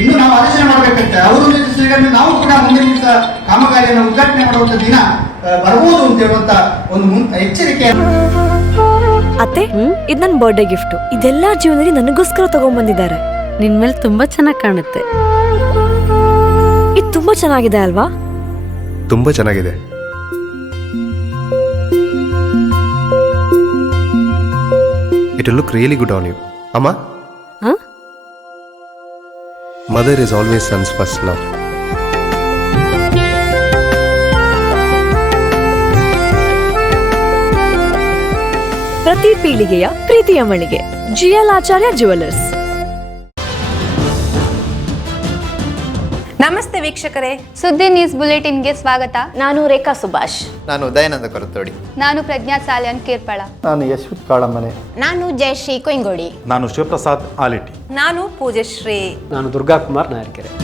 ಇನ್ನು ನಾವು ಆಲೋಚನೆ ಮಾಡಬೇಕಂತೆ ಅವರು ನಿರ್ದೇಶನಗಳನ್ನು ನಾವು ಕೂಡ ಮುಂದಿನ ದಿವಸ ಕಾಮಗಾರಿಯನ್ನು ಉದ್ಘಾಟನೆ ಮಾಡುವಂಥ ದಿನ ಬರ್ಬೋದು ಅಂತ ಹೇಳುವಂತ ಒಂದು ಎಚ್ಚರಿಕೆ ಅತ್ತೆ ಇದು ನನ್ನ ಬರ್ಡೇ ಗಿಫ್ಟ್. ಇದೆಲ್ಲ ಜೀವನದಲ್ಲಿ ನನಗೋಸ್ಕರ ತಗೊಂಡ್ಬಂದಿದ್ದಾರೆ. ನಿನ್ ಮೇಲೆ ತುಂಬಾ ಚೆನ್ನಾಗಿ ಕಾಣುತ್ತೆ. ಇದು ತುಂಬಾ ಚೆನ್ನಾಗಿದೆ ಅಲ್ವಾ? ತುಂಬಾ ಚೆನ್ನಾಗಿದೆ. It will look really good on you. Amma? Huh? Mother is always son's first love. ಪ್ರತಿ ಪೀಳಿಗೆಯ ಪ್ರೀತಿಯ ಮಳಿಗೆ ಜಿಎಲ್ ಆಚಾರ್ಯ ಜ್ಯುವೆಲರ್ಸ್. ನಮಸ್ತೆ ವೀಕ್ಷಕರೇ, ಸುದ್ದಿ ನ್ಯೂಸ್ ಬುಲೆಟಿನ್ಗೆ ಸ್ವಾಗತ. ನಾನು ರೇಖಾ ಸುಭಾಷ್. ನಾನು ದಯಾನಂದ ಕೊರತೋಡಿ. ನಾನು ಪ್ರಜ್ಞಾ ಸಾಲ್ಯನ್ ಕೇರ್ಪಳ. ನಾನು ಯಶ್ವಿತ್ ಕಾಳಮನೆ. ನಾನು ಜಯಶ್ರೀ ಕೊಯ್ಗೋಡಿ. ನಾನು ಶಿವಪ್ರಸಾದ್ ಆಲಿಟಿ. ನಾನು ಪೂಜಶ್ರೀ. ನಾನು ದುರ್ಗಾ ಕುಮಾರ್ ನಾಯರ್ಕೆರೆ.